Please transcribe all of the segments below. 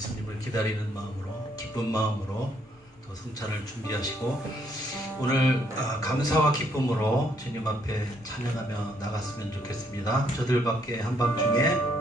예수님을 기다리는 마음으로, 기쁜 마음으로 또 성찬을 준비하시고 오늘 감사와 기쁨으로 주님 앞에 찬양하며 나갔으면 좋겠습니다. 저들밖에 한밤중에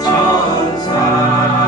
천사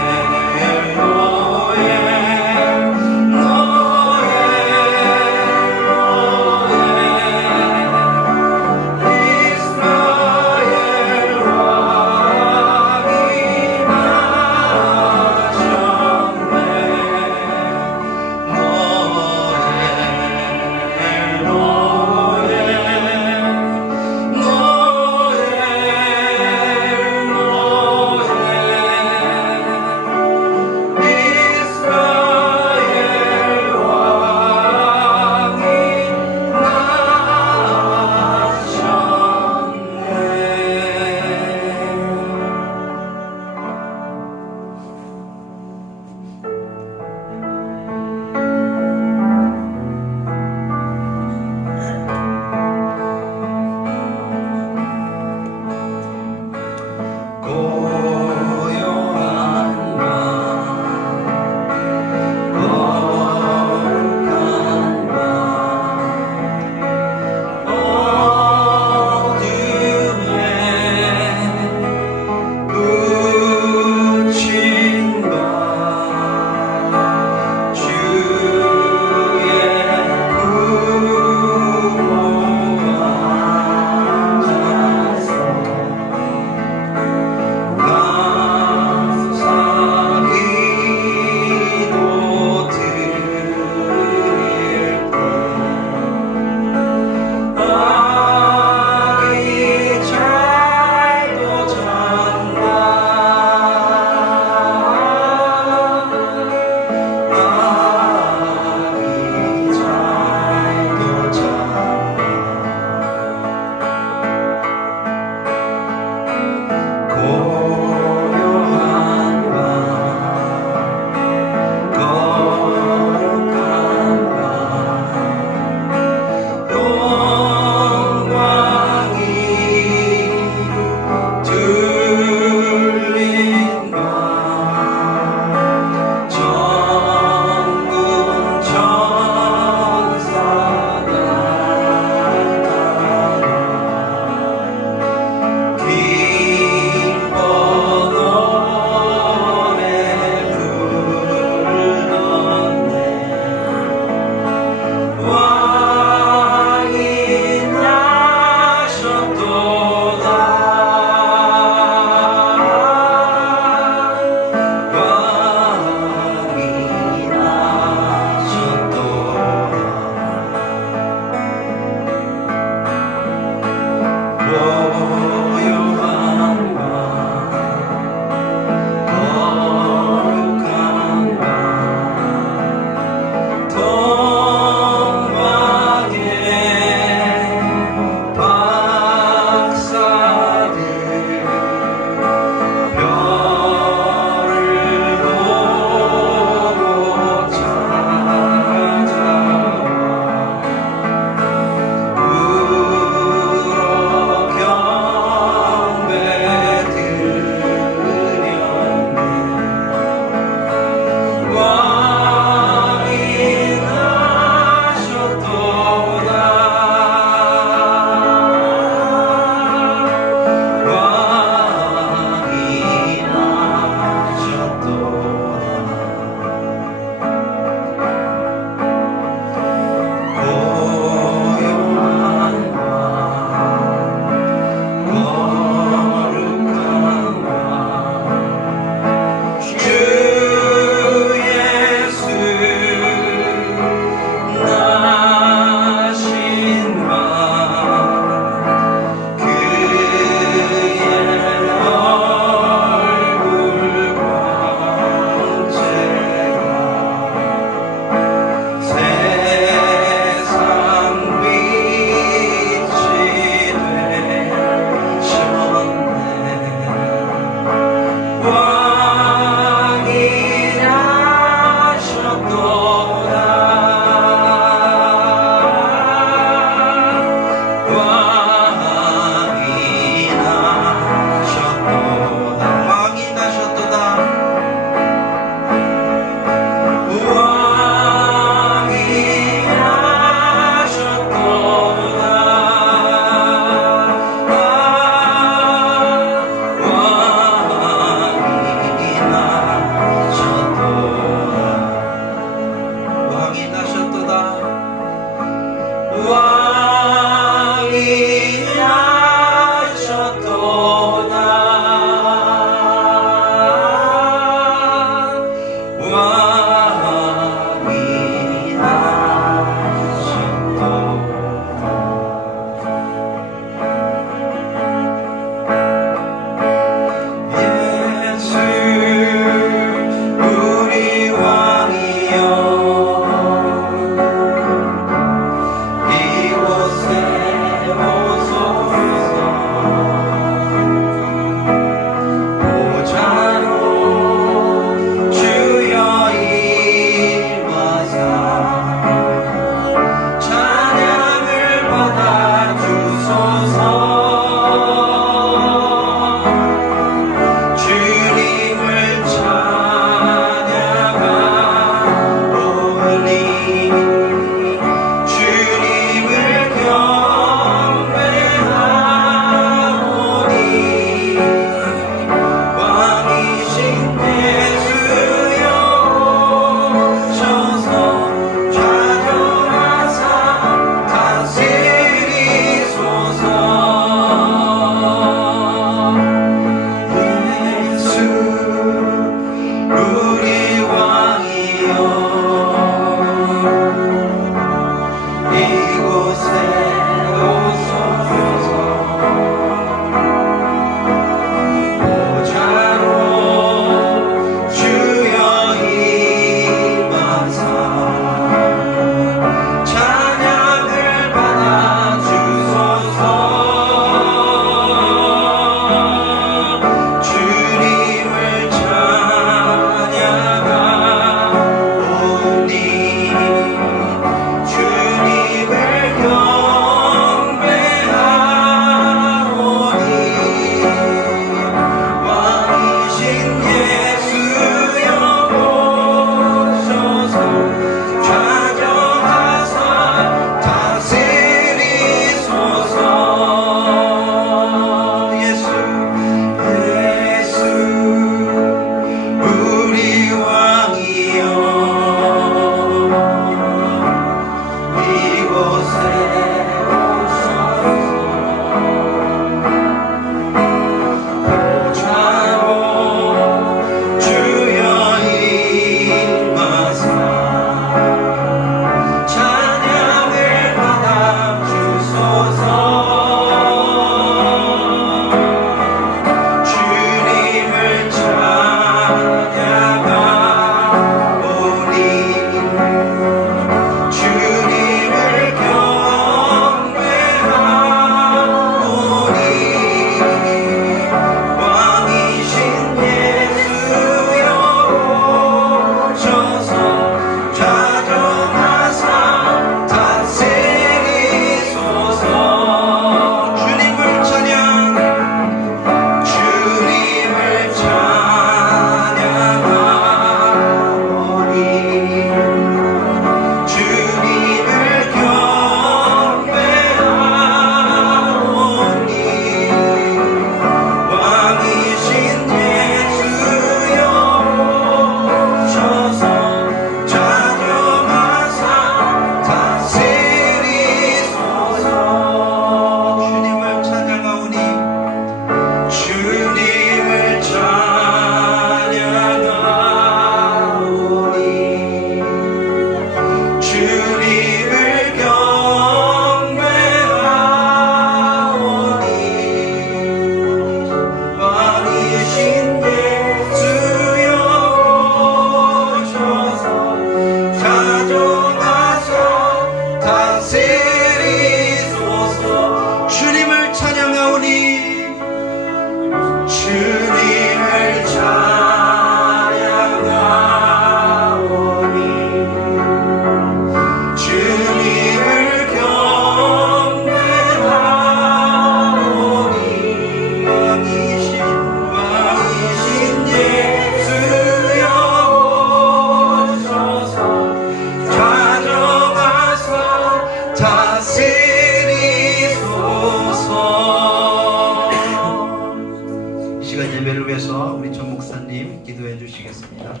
이정현 목사님 기도해 주시겠습니다.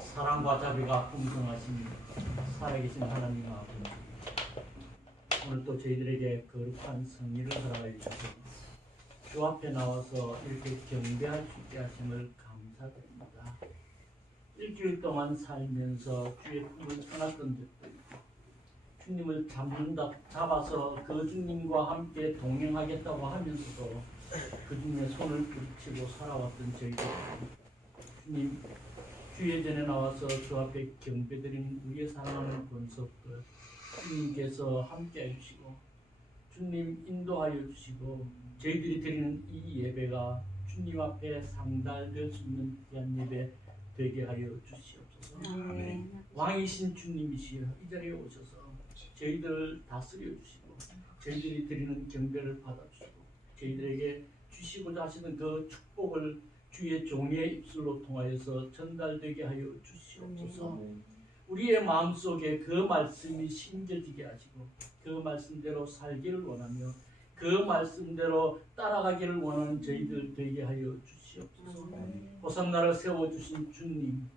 사랑과 자비가 풍성하신 살아계신 하나님 아버지, 오늘 또 저희들에게 거룩한 성리를 허락해 주셔서 주 앞에 나와서 이렇게 경배할 수 있게 하심을 감사드립니다. 일주일 동안 살면서 주의 품을 떠났던 적도 있고, 주님을 잡아서 그 주님과 함께 동행하겠다고 하면서도 그 주님의 손을 부딪히고 살아왔던 저희들, 주님 주의 전에 나와서 주 앞에 경배드린 우리의 사랑하는 권속들, 주님께서 함께 해주시고 주님 인도하여 주시고 저희들이 드리는 이 예배가 주님 앞에 상달될 수 있는 귀한 예배 되게 하여 주시옵소서. 아멘. 왕이신 주님이시여 이 자리에 오셔서 저희들을 다스려 주시고 저희들이 드리는 경배를 받아주시고 저희들에게 주시고자 하시는 그 축복을 주의 종의 입술로 통하여서 전달되게 하여 주시옵소서. 우리의 마음속에 그 말씀이 심겨지게 하시고 그 말씀대로 살기를 원하며 그 말씀대로 따라가기를 원하는 저희들 되게 하여 주시옵소서. 호산나를 세워주신 주님,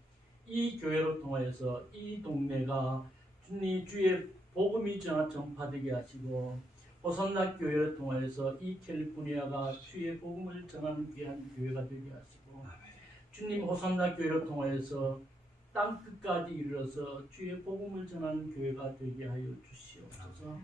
이 교회로 통하여서 이 동네가 주님 주의 복음이 전파되게 하시고 호산나 교회를 통하여서 이 캘리포니아가 주의 복음을 전하는 귀한 교회가 되게 하시고 주님 호산나 교회를 통하여서 땅 끝까지 이르러서 주의 복음을 전하는 교회가 되게 하여 주시옵소서.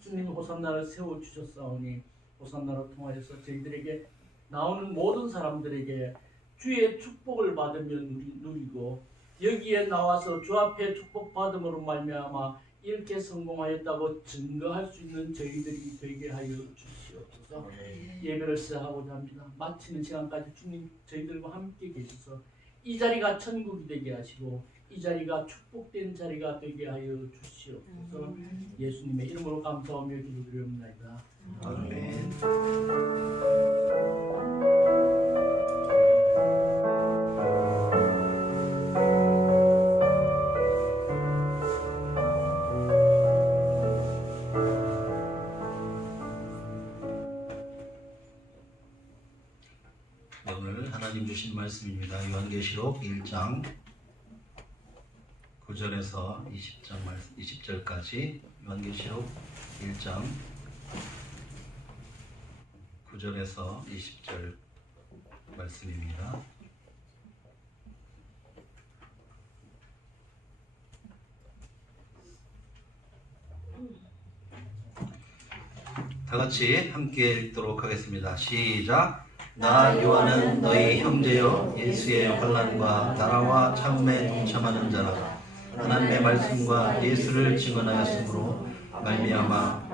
주님 호산나를 세워주셨사오니 호산나를 통하여서 저희들에게 나오는 모든 사람들에게 주의 축복을 받으며 누리고 여기에 나와서 주 앞에 축복받음으로 말미암아 이렇게 성공하였다고 증거할 수 있는 저희들이 되게 하여 주시옵소서. 예배를 시작하고자 합니다. 마치는 시간까지 주님 저희들과 함께 계셔서 이 자리가 천국이 되게 하시고 이 자리가 축복된 자리가 되게 하여 주시옵소서. 예수님의 이름으로 감사하며 기도드리옵나이다. 아멘. 오늘 하나님 주신 말씀입니다. 요한계시록 1장 9절에서 20절까지 요한계시록 1장 9절에서 20절 말씀입니다. 다 같이 함께 읽도록 하겠습니다. 시작. 나 요한은 너희 형제여 예수의 환난과 나라와 참음에 동참하는 자라. 하나님의 말씀과 예수를 증언하였으므로 말미암아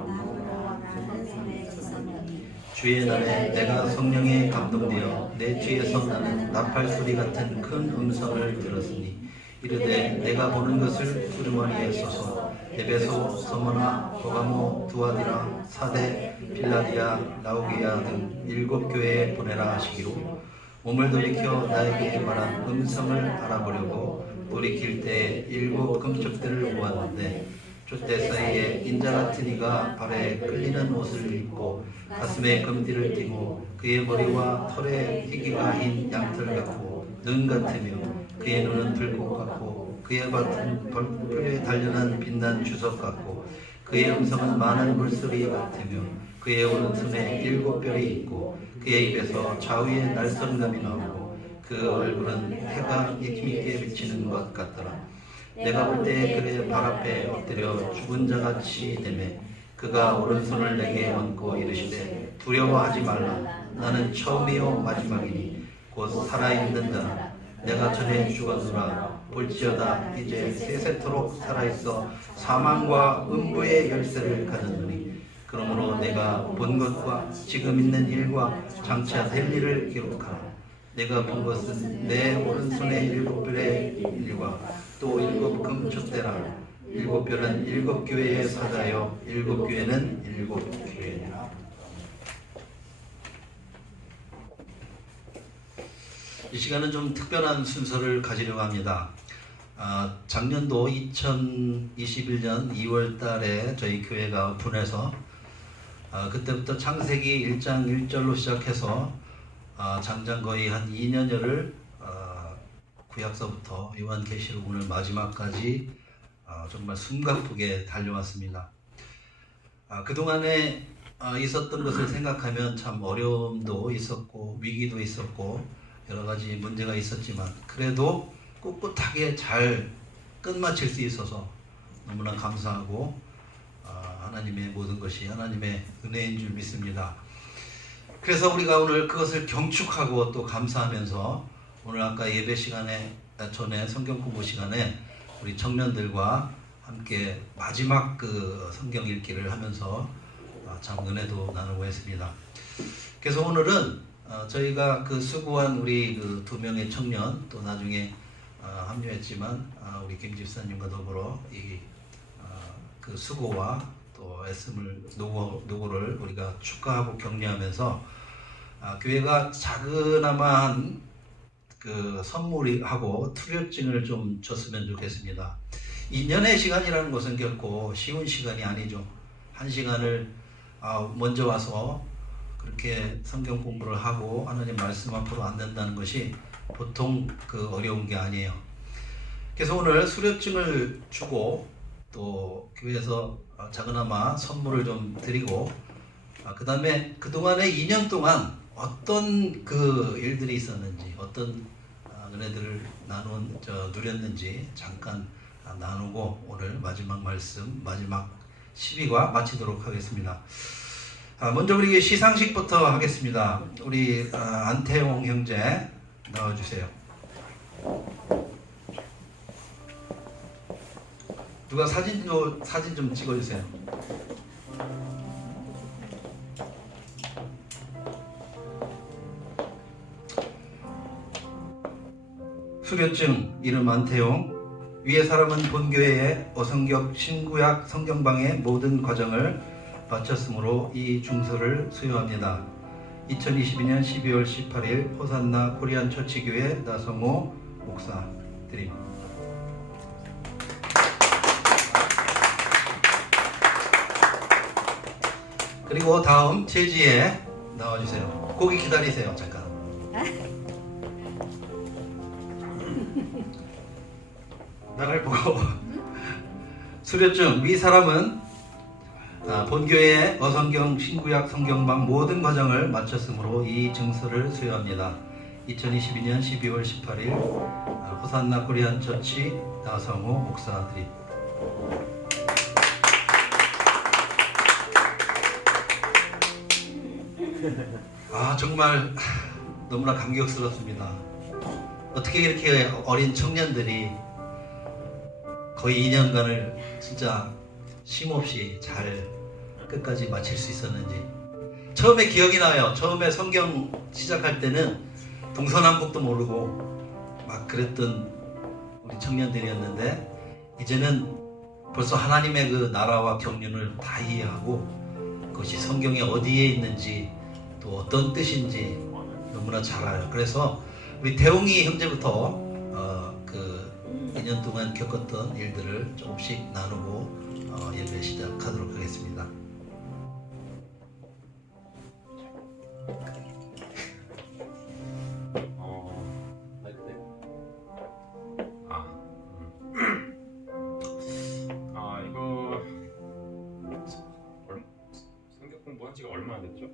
주의 날에 내가 성령에 감동되어 내 뒤에서 나는 나팔 소리 같은 큰 음성을 들었으니 이르되 내가 보는 것을 두루마리에 써서 에베소, 서머나, 버가모, 두아디라, 사대, 필라디아, 라오게아 등 7 교회에 보내라 하시기로 몸을 돌이켜 나에게 말한 음성을 알아보려고 돌이킬 때 7 금쪽들을 보았는데 촛대 사이에 인자 같은 이가 발에 끌리는 옷을 입고 가슴에 금띠를 띠고 그의 머리와 털에 희기가 흰 양털 같고 눈 같으며 그의 눈은 불꽃 같고 그의 밭은 벌풀에 단련한 빛난 주석 같고 그의 음성은 많은 물소리 같으며 그의 오른손에 7 별이 있고 그의 입에서 좌우에 날선감이 나오고 그 얼굴은 해가 힘있게 비치는 것 같더라. 내가 볼 때 그의 발 앞에 엎드려 죽은 자같이 되매 그가 오른손을 내게 얹고 이르시되 두려워하지 말라. 나는 처음이요 마지막이니 곧 살아있는 자라. 내가 전에 죽었노라. 볼지어다 이제 세세토록 살아있어 사망과 음부의 열쇠를 가졌노니 그러므로 내가 본 것과 지금 있는 일과 장차 될 일을 기록하라. 내가 본 것은 내 오른손에 7 별의 일과 또 7 금촛대라. 7 별은 7 교회의 사자여 7 교회는 7 교회니라. 이 시간은 좀 특별한 순서를 가지려고 합니다. 작년도 2021년 2월 달에 저희 교회가 오픈해서 그때부터 창세기 1장 1절로 시작해서 장장 거의 한 2년여를 구약서부터 요한계시록 오늘 마지막까지 정말 숨가쁘게 달려왔습니다. 그동안에 있었던 것을 생각하면 참 어려움도 있었고 위기도 있었고 여러 가지 문제가 있었지만 그래도 꿋꿋하게 잘 끝마칠 수 있어서 너무나 감사하고 하나님의 모든 것이 하나님의 은혜인 줄 믿습니다. 그래서 우리가 오늘 그것을 경축하고 또 감사하면서 오늘 아까 예배 시간에 전에 성경 공부 시간에 우리 청년들과 함께 마지막 그 성경 읽기를 하면서 참 은혜도 나누고 했습니다. 그래서 오늘은 저희가 그 수고한 우리 그 2명의 청년 또 나중에 합류했지만 우리 김 집사님과 더불어 그 수고와 또 애씀을 노고를 우리가 축하하고 격려하면서 교회가 작은아마한 그 선물하고 투려증을 좀 줬으면 좋겠습니다. 2년의 시간이라는 것은 결코 쉬운 시간이 아니죠. 한 시간을 먼저 와서 그렇게 성경 공부를 하고 하나님 말씀 앞으로 앉는다는 것이 보통 그 어려운 게 아니에요. 그래서 오늘 수료증을 주고 또 교회에서 작은아마 선물을 좀 드리고 그 다음에 그동안에 2년 동안 어떤 그 일들이 있었는지 어떤 은혜들을 누렸는지 잠깐 나누고 오늘 마지막 말씀 마지막 12과 마치도록 하겠습니다. 먼저 우리 시상식부터 하겠습니다. 우리 안태홍 형제 나와주세요. 누가 사진 좀 찍어주세요. 수료증 이름 안태용. 위의 사람은 본교회의 어성격 신구약 성경방의 모든 과정을 마쳤으므로 이 중서를 수여합니다. 2022년 12월 18일 호산나 코리안 처치교회 나성호 목사 드림. 그리고 다음 제지에 나와주세요. 거기 기다리세요. 잠깐. 나를 보고 수료증 위 사람은 본교회의 어성경 신구약 성경방 모든 과정을 마쳤으므로 이 증서를 수여합니다. 2022년 12월 18일 호산나 코리안 처치 나성호 목사들이. 정말 너무나 감격스럽습니다. 어떻게 이렇게 어린 청년들이 거의 2년간을 진짜 쉼없이 잘 끝까지 마칠 수 있었는지. 처음에 기억이 나요. 처음에 성경 시작할 때는 동서남북도 모르고 막 그랬던 우리 청년들이었는데 이제는 벌써 하나님의 그 나라와 경륜을 다 이해하고 그것이 성경에 어디에 있는지 또 어떤 뜻인지 너무나 잘 알아요. 그래서 우리 태웅이 형제부터 그 2년 동안 겪었던 일들을 조금씩 나누고 예배 시작하도록 하겠습니다. 이거 성경 공부한 지가 얼마나 됐죠?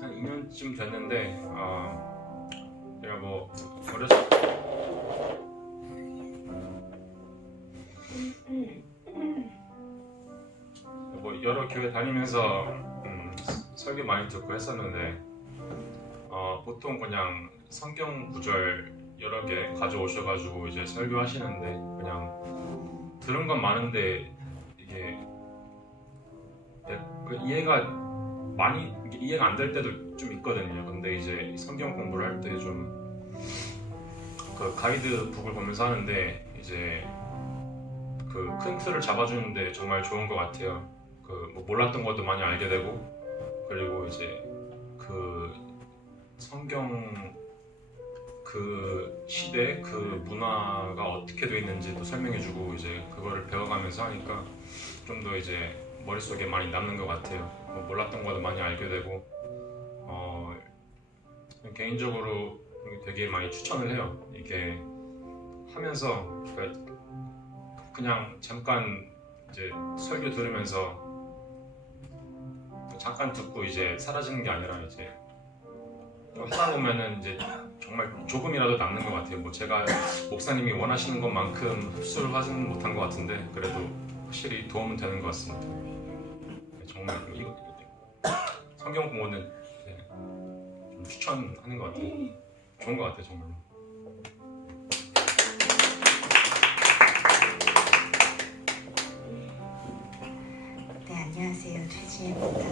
한 2년쯤 됐는데 제가 뭐 어렸을 때 뭐 여러 교회 다니면서 설교 많이 듣고 했었는데 보통 그냥 성경 구절 여러 개 가져오셔가지고 이제 설교하시는데 그냥 들은 건 많은데 이게 이해가 안 될 때도 좀 있거든요. 근데 이제 성경 공부를 할 때 좀 그 가이드북을 보면서 하는데 이제 그 큰 틀을 잡아주는데 정말 좋은 것 같아요. 뭐 몰랐던 것도 많이 알게 되고 그리고 이제 그 성경 그 시대 그 문화가 어떻게 돼 있는지도 설명해주고 이제 그거를 배워가면서 하니까 좀 더 이제 머릿속에 많이 남는 것 같아요. 몰랐던 것도 많이 알게 되고 개인적으로 되게 많이 추천을 해요. 이게 하면서 그냥 잠깐 이제 설교 들으면서 잠깐 듣고 이제 사라지는 게 아니라 이제 하다 보면은 이제 정말 조금이라도 남는 것 같아요. 뭐 제가 목사님이 원하시는 것만큼 흡수를 하지는 못한 것 같은데 그래도 확실히 도움은 되는 것 같습니다. 정말 이거 성경 공부는 좀 추천하는 것 같아요. 좋은 것 같아요, 정말로. 네, 안녕하세요. 최지혜입니다.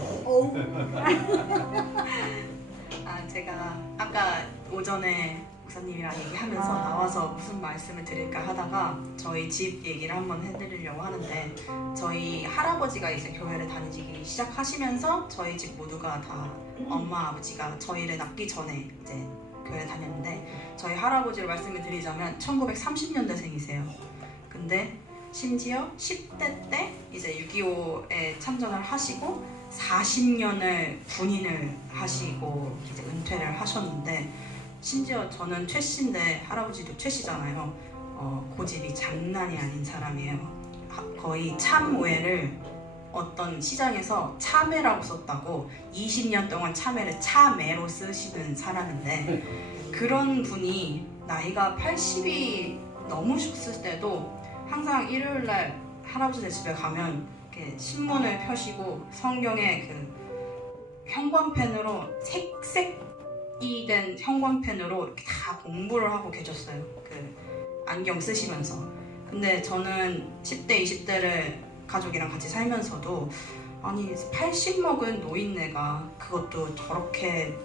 제가 아까 오전에 목사님이랑 얘기하면서 나와서 무슨 말씀을 드릴까 하다가 저희 집 얘기를 한번 해드리려고 하는데, 저희 할아버지가 이제 교회를 다니기 시작하시면서 저희 집 모두가 다 엄마 아버지가 저희를 낳기 전에 이제 교회 다녔는데, 저희 할아버지를 말씀을 드리자면 1930년대생이세요. 근데 심지어 10대 때 이제 6.25에 참전을 하시고 40년을 군인을 하시고 이제 은퇴를 하셨는데, 심지어 저는 최씨인데 할아버지도 최씨잖아요. 고집이 장난이 아닌 사람이에요. 거의 참외를 어떤 시장에서 참외라고 썼다고 20년 동안 참외를 참외로 쓰시는 사람인데, 그런 분이 나이가 80이 넘으셨을 때도 항상 일요일날 할아버지네 집에 가면 이렇게 신문을 펴시고 성경에 그 형광펜으로 색색이 된 형광펜으로 이렇게 다 공부를 하고 계셨어요. 그 안경 쓰시면서. 근데 저는 10대, 20대를 가족이랑 같이 살면서도 아니 80 먹은 노인네가, 그것도 저렇게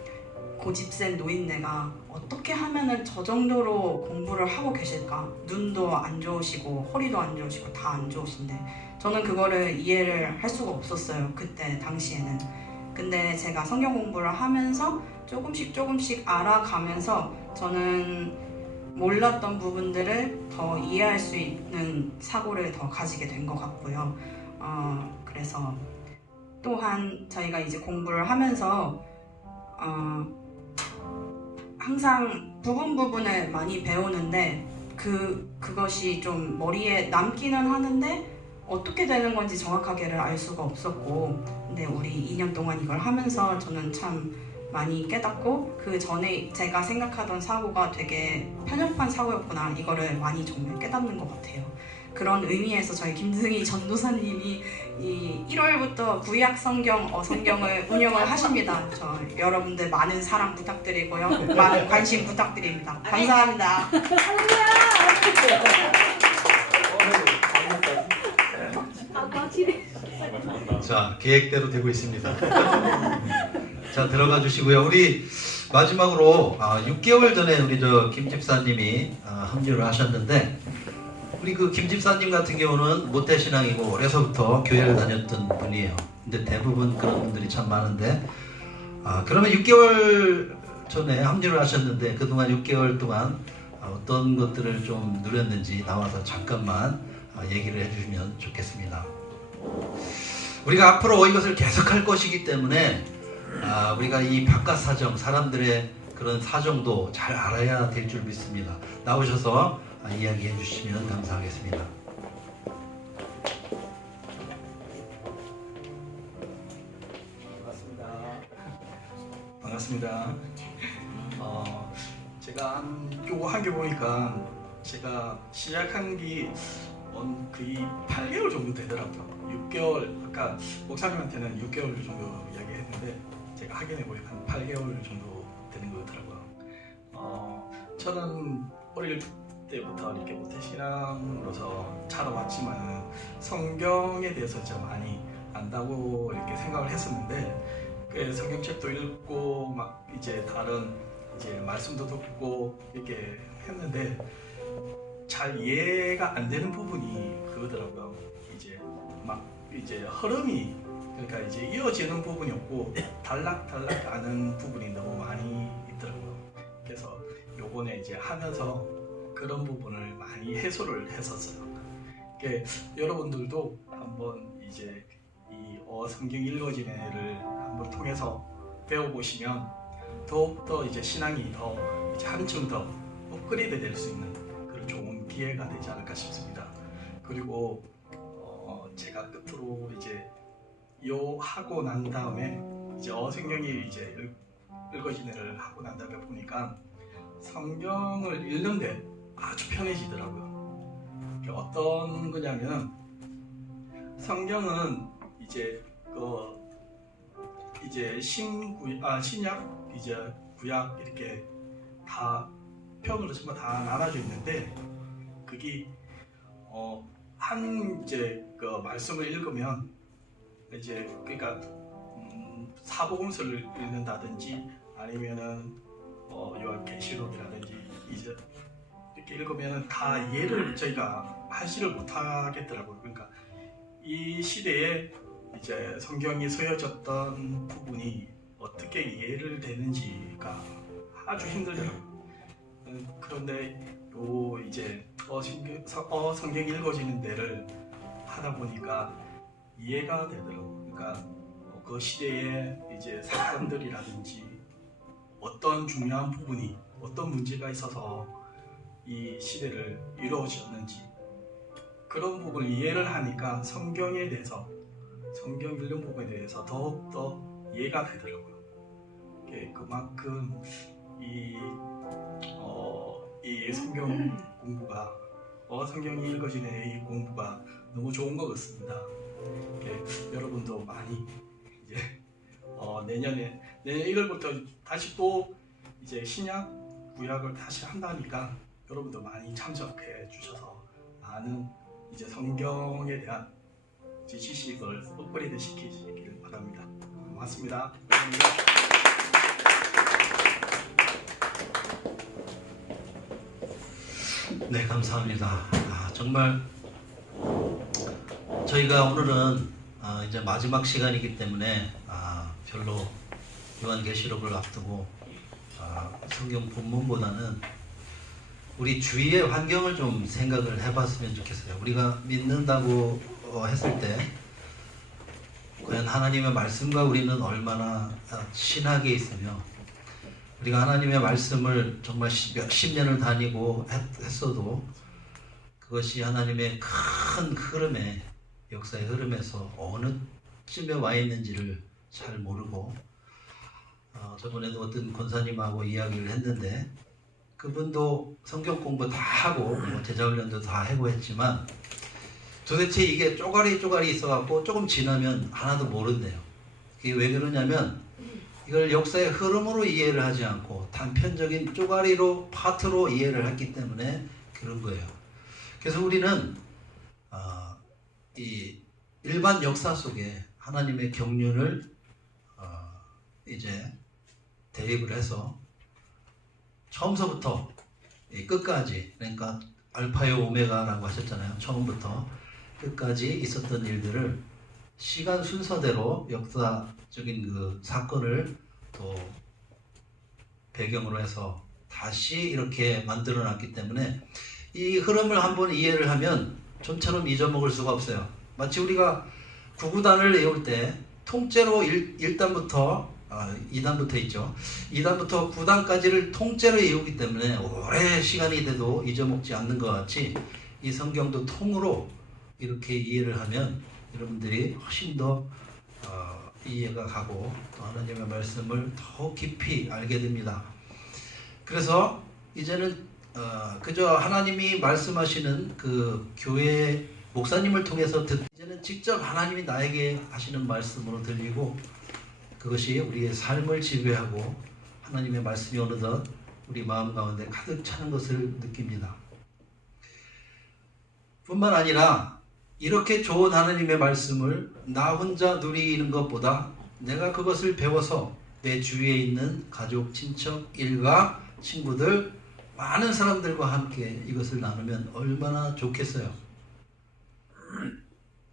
고집센 노인네가 어떻게 하면은 저 정도로 공부를 하고 계실까? 눈도 안 좋으시고 허리도 안 좋으시고 다 안 좋으신데 저는 그거를 이해를 할 수가 없었어요, 그때 당시에는. 근데 제가 성경 공부를 하면서 조금씩 알아가면서 저는 몰랐던 부분들을 더 이해할 수 있는 사고를 더 가지게 된 것 같고요. 그래서 또한 저희가 이제 공부를 하면서 항상 부분을 많이 배우는데 그것이 좀 머리에 남기는 하는데 어떻게 되는 건지 정확하게를 알 수가 없었고, 근데 우리 2년 동안 이걸 하면서 저는 참 많이 깨닫고, 그 전에 제가 생각하던 사고가 되게 편협한 사고였구나, 이거를 많이 정말 깨닫는 것 같아요. 그런 의미에서 저희 김승희 전도사님이 이 1월부터 구약 성경을 운영을 하십니다. 저 여러분들 많은 사랑 부탁드리고요, 많은 관심 부탁드립니다. 감사합니다. 자, 계획대로 되고 있습니다. 자, 들어가 주시고요. 우리 마지막으로 6개월 전에 우리 김 집사님이 합류를 하셨는데, 우리 그 김 집사님 같은 경우는 모태신앙이고 어려서부터 교회를 다녔던 분이에요. 근데 대부분 그런 분들이 참 많은데, 그러면 6개월 전에 합류를 하셨는데 그동안 6개월 동안 어떤 것들을 좀 누렸는지 나와서 잠깐만 얘기를 해주시면 좋겠습니다. 우리가 앞으로 이것을 계속할 것이기 때문에 우리가 이 바깥 사정, 사람들의 그런 사정도 잘 알아야 될 줄 믿습니다. 나오셔서 이야기해 주시면 감사하겠습니다. 반갑습니다. 제가 요거 한 게 보니까 제가 시작한 게 거의 8개월 정도 되더라고요. 6개월, 아까 목사님한테는 6개월 정도 이야기했는데 제가 확인해 보니까 한 8개월 정도 되는 것 같더라고요. 저는 어릴 때부터 이렇게 모태신앙으로서 자라왔지만 성경에 대해서 진짜 많이 안다고 이렇게 생각을 했었는데, 성경책도 읽고 막 이제 다른 이제 말씀도 듣고 이렇게 했는데 잘 이해가 안 되는 부분이 그거더라고요. 이제 흐름이, 그러니까 이제 이어지는 부분이 없고 달락달락 가는 부분이 너무 많이 있더라고요. 그래서 요번에 이제 하면서 그런 부분을 많이 해소를 했었어요. 여러분들도 한번 이제 이 성경 읽어지네를 한번 통해서 배워보시면 더욱더 이제 신앙이 더 이제 한층 더 업그레이드 될 수 있는 그런 좋은 기회가 되지 않을까 싶습니다. 그리고 제가 끝으로 이제 요 하고 난 다음에 이제 성경이 이제 읽어지네를 하고 난 다음에 보니까 성경을 읽는데 아주 편해지더라고요. 이게 어떤 거냐면 성경은 이제 신약 이제 구약 이렇게 다 편으로 전부 다 나눠져 있는데 그게 한 이제 그 말씀을 읽으면 이제 그러니까 사복음서를 읽는다든지 아니면은 요한계시록이라든지 이제 이렇게 읽으면 다 이해를 저희가 하지를 못하겠더라고요. 그러니까 이 시대에 이제 성경이 쓰여졌던 부분이 어떻게 이해를 되는지가 아주 힘들더라고요. 그런데 요 이제 성경 읽어지는 데를 하다 보니까 이해가 되더라고요. 그러니까 그 시대의 이제 사건들이라든지 어떤 중요한 부분이 어떤 문제가 있어서 이 시대를 이루어졌는지 그런 부분을 이해를 하니까 성경에 대해서 성경 읽는 부분에 대해서 더욱더 이해가 되더라고요. 그만큼 이 성경 공부가 성경이 읽어지는 이 공부가 너무 좋은 것 같습니다. 여러분도 많이 이제 내년 1월부터 다시 또 이제 신약 구약을 다시 한다니까 여러분도 많이 참석해 주셔서 많은 이제 성경에 대한 이제 지식을 업그레이드 시키시길 바랍니다. 고맙습니다. 감사합니다. 네, 감사합니다. 정말 저희가 오늘은 이제 마지막 시간이기 때문에 별로 요한계시록을 앞두고 성경 본문보다는 우리 주위의 환경을 좀 생각을 해봤으면 좋겠어요. 우리가 믿는다고 했을 때 과연 하나님의 말씀과 우리는 얼마나 친하게 있으며 우리가 하나님의 말씀을 정말 몇십 년을 다니고 했어도 그것이 하나님의 큰 흐름에 역사의 흐름에서 어느 쯤에 와 있는지를 잘 모르고 저번에도 어떤 권사님하고 이야기를 했는데 그분도 성경 공부 다 하고 제자훈련도 다 하고 했지만 도대체 이게 쪼가리 있어갖고 조금 지나면 하나도 모른대요. 이게 왜 그러냐면 이걸 역사의 흐름으로 이해를 하지 않고 단편적인 쪼가리로 파트로 이해를 했기 때문에 그런 거예요. 그래서 우리는 이 일반 역사 속에 하나님의 경륜을 이제 대입을 해서 처음서부터 끝까지 그러니까 알파요 오메가라고 하셨잖아요. 처음부터 끝까지 있었던 일들을 시간 순서대로 역사적인 그 사건을 또 배경으로 해서 다시 이렇게 만들어 놨기 때문에 이 흐름을 한번 이해를 하면 좀처럼 잊어먹을 수가 없어요. 마치 우리가 구구단을 외울 때 통째로 1단부터 2단부터 있죠. 2단부터 9단까지를 통째로 외우기 때문에 오래 시간이 돼도 잊어먹지 않는 것 같이 이 성경도 통으로 이렇게 이해를 하면 여러분들이 훨씬 더 이해가 가고 또 하나님의 말씀을 더 깊이 알게 됩니다. 그래서 이제는 그저 하나님이 말씀하시는 그 교회 목사님을 통해서 이제는 직접 하나님이 나에게 하시는 말씀으로 들리고 그것이 우리의 삶을 지배하고 하나님의 말씀이 어느덧 우리 마음 가운데 가득 차는 것을 느낍니다. 뿐만 아니라 이렇게 좋은 하나님의 말씀을 나 혼자 누리는 것보다 내가 그것을 배워서 내 주위에 있는 가족, 친척, 일가, 친구들 많은 사람들과 함께 이것을 나누면 얼마나 좋겠어요.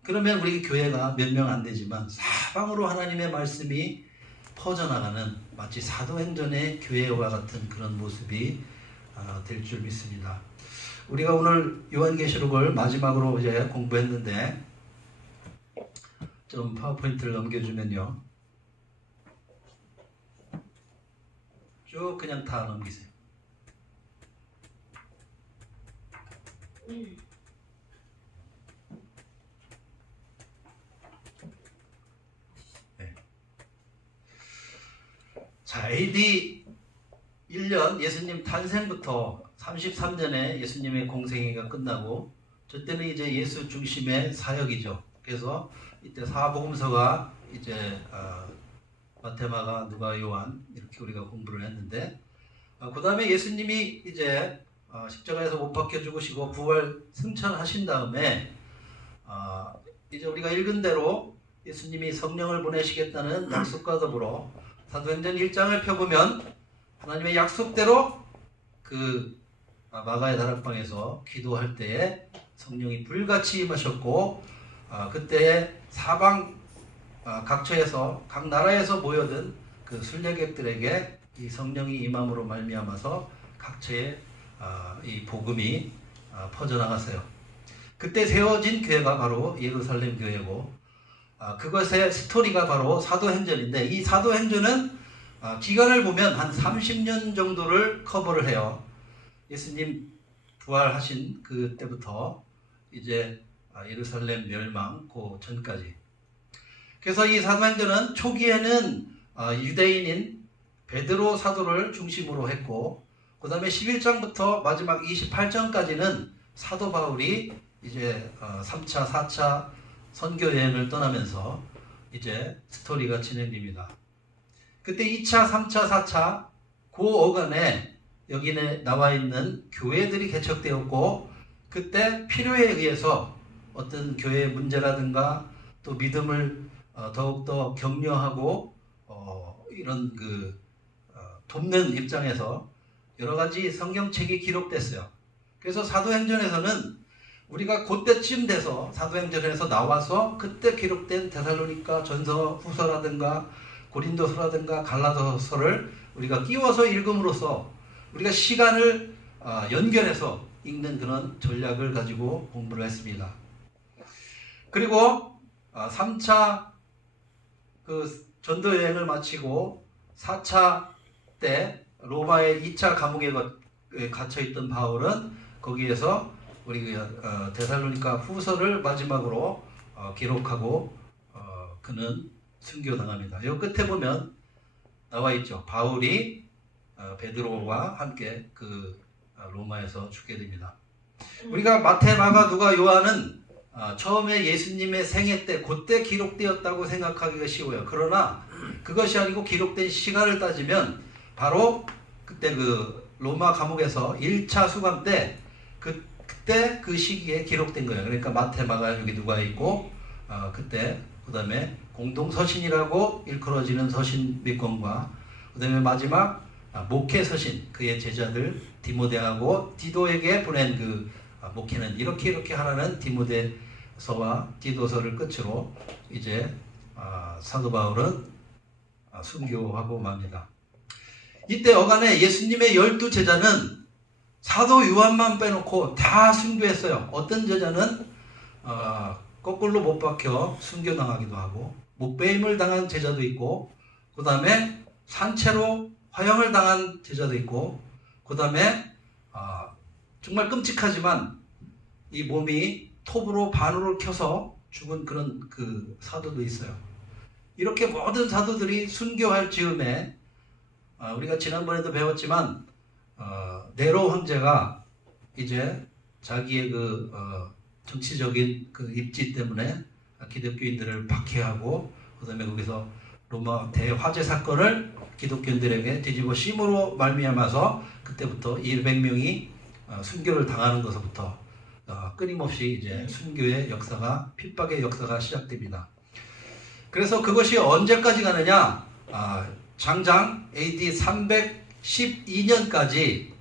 그러면 우리 교회가 몇 명 안 되지만 사방으로 하나님의 말씀이 퍼져나가는 마치 사도행전의 교회와 같은 그런 모습이 될 줄 믿습니다. 우리가 오늘 요한계시록을 마지막으로 이제 공부했는데 좀 파워포인트를 넘겨주면요. 쭉 그냥 다 넘기세요. 네. 자, AD 1년 예수님 탄생부터 33년에 예수님의 공생애가 끝나고 저 때는 이제 예수 중심의 사역이죠. 그래서 이때 사복음서가 이제 마태마가 누가 요한 이렇게 우리가 공부를 했는데 그 다음에 예수님이 이제 십자가에서 못 박혀 죽으시고 부활 승천하신 다음에 이제 우리가 읽은 대로 예수님이 성령을 보내시겠다는 약속과 더불어 사도행전 1장을 펴보면 하나님의 약속대로 그 마가의 다락방에서 기도할 때에 성령이 불같이 임하셨고 그때 사방 각처에서 각 나라에서 모여든 그 순례객들에게 이 성령이 임함으로 말미암아서 각처에 이 복음이 퍼져나갔어요. 그때 세워진 교회가 바로 예루살렘 교회고 그것의 스토리가 바로 사도행전인데 이 사도행전은 기간을 보면 한 30년 정도를 커버를 해요. 예수님 부활하신 그때부터 이제 예루살렘 멸망 그 전까지. 그래서 이 사도행전은 초기에는 유대인인 베드로 사도를 중심으로 했고 그 다음에 11장부터 마지막 28장까지는 사도 바울이 이제 3차, 4차 선교 여행을 떠나면서 이제 스토리가 진행됩니다. 그때 2차, 3차, 4차 그 어간에 여기 나와 있는 교회들이 개척되었고 그때 필요에 의해서 어떤 교회의 문제라든가 또 믿음을 더욱더 격려하고 이런 돕는 입장에서 여러 가지 성경책이 기록됐어요. 그래서 사도행전에서는 우리가 그때쯤 돼서 사도행전에서 나와서 그때 기록된 데살로니가 전서 후서라든가 고린도서라든가 갈라디아서를 우리가 끼워서 읽음으로써 우리가 시간을 연결해서 읽는 그런 전략을 가지고 공부를 했습니다. 그리고 3차 그 전도 여행을 마치고 4차 때 로마의 2차 감옥에 갇혀있던 바울은 거기에서 우리 데살로니가 후서를 마지막으로 기록하고 그는 순교당합니다. 이 끝에 보면 나와 있죠. 바울이 베드로와 함께 그 로마에서 죽게 됩니다. 우리가 마태, 마가, 누가, 요한은 처음에 예수님의 생애 때 그때 기록되었다고 생각하기가 쉬워요. 그러나 그것이 아니고 기록된 시간을 따지면 바로 그때 그 로마 감옥에서 1차 수감 때 그때 그 시기에 기록된 거예요. 그러니까 마태, 마가 여기 누가 있고 그때 그 다음에 공동서신이라고 일컬어지는 서신 몇 권과 그 다음에 마지막 목회 서신 그의 제자들 디모데하고 디도에게 보낸 그 목회는 이렇게 하라는 디모데서와 디도서를 끝으로 이제 사도 바울은 순교하고 맙니다. 이때 어간에 예수님의 12제자는 사도 요한만 빼놓고 다 순교했어요. 어떤 제자는 거꾸로 못 박혀 순교당하기도 하고 목배임을 당한 제자도 있고 그 다음에 산채로 화형을 당한 제자도 있고 그 다음에 정말 끔찍하지만 이 몸이 톱으로 반으로 켜서 죽은 그런 그 사도도 있어요. 이렇게 모든 사도들이 순교할 즈음에 우리가 지난번에도 배웠지만 네로 황제가 이제 자기의 그 정치적인 그 입지 때문에 기독교인들을 박해하고 그 다음에 거기서 로마 대화재 사건을 기독교인들에게 뒤집어 씌움으로 말미암아서 그때부터 200명이 순교를 당하는 것부터 끊임없이 이제 순교의 역사가 핍박의 역사가 시작됩니다. 그래서 그것이 언제까지 가느냐? 장장 AD 312년까지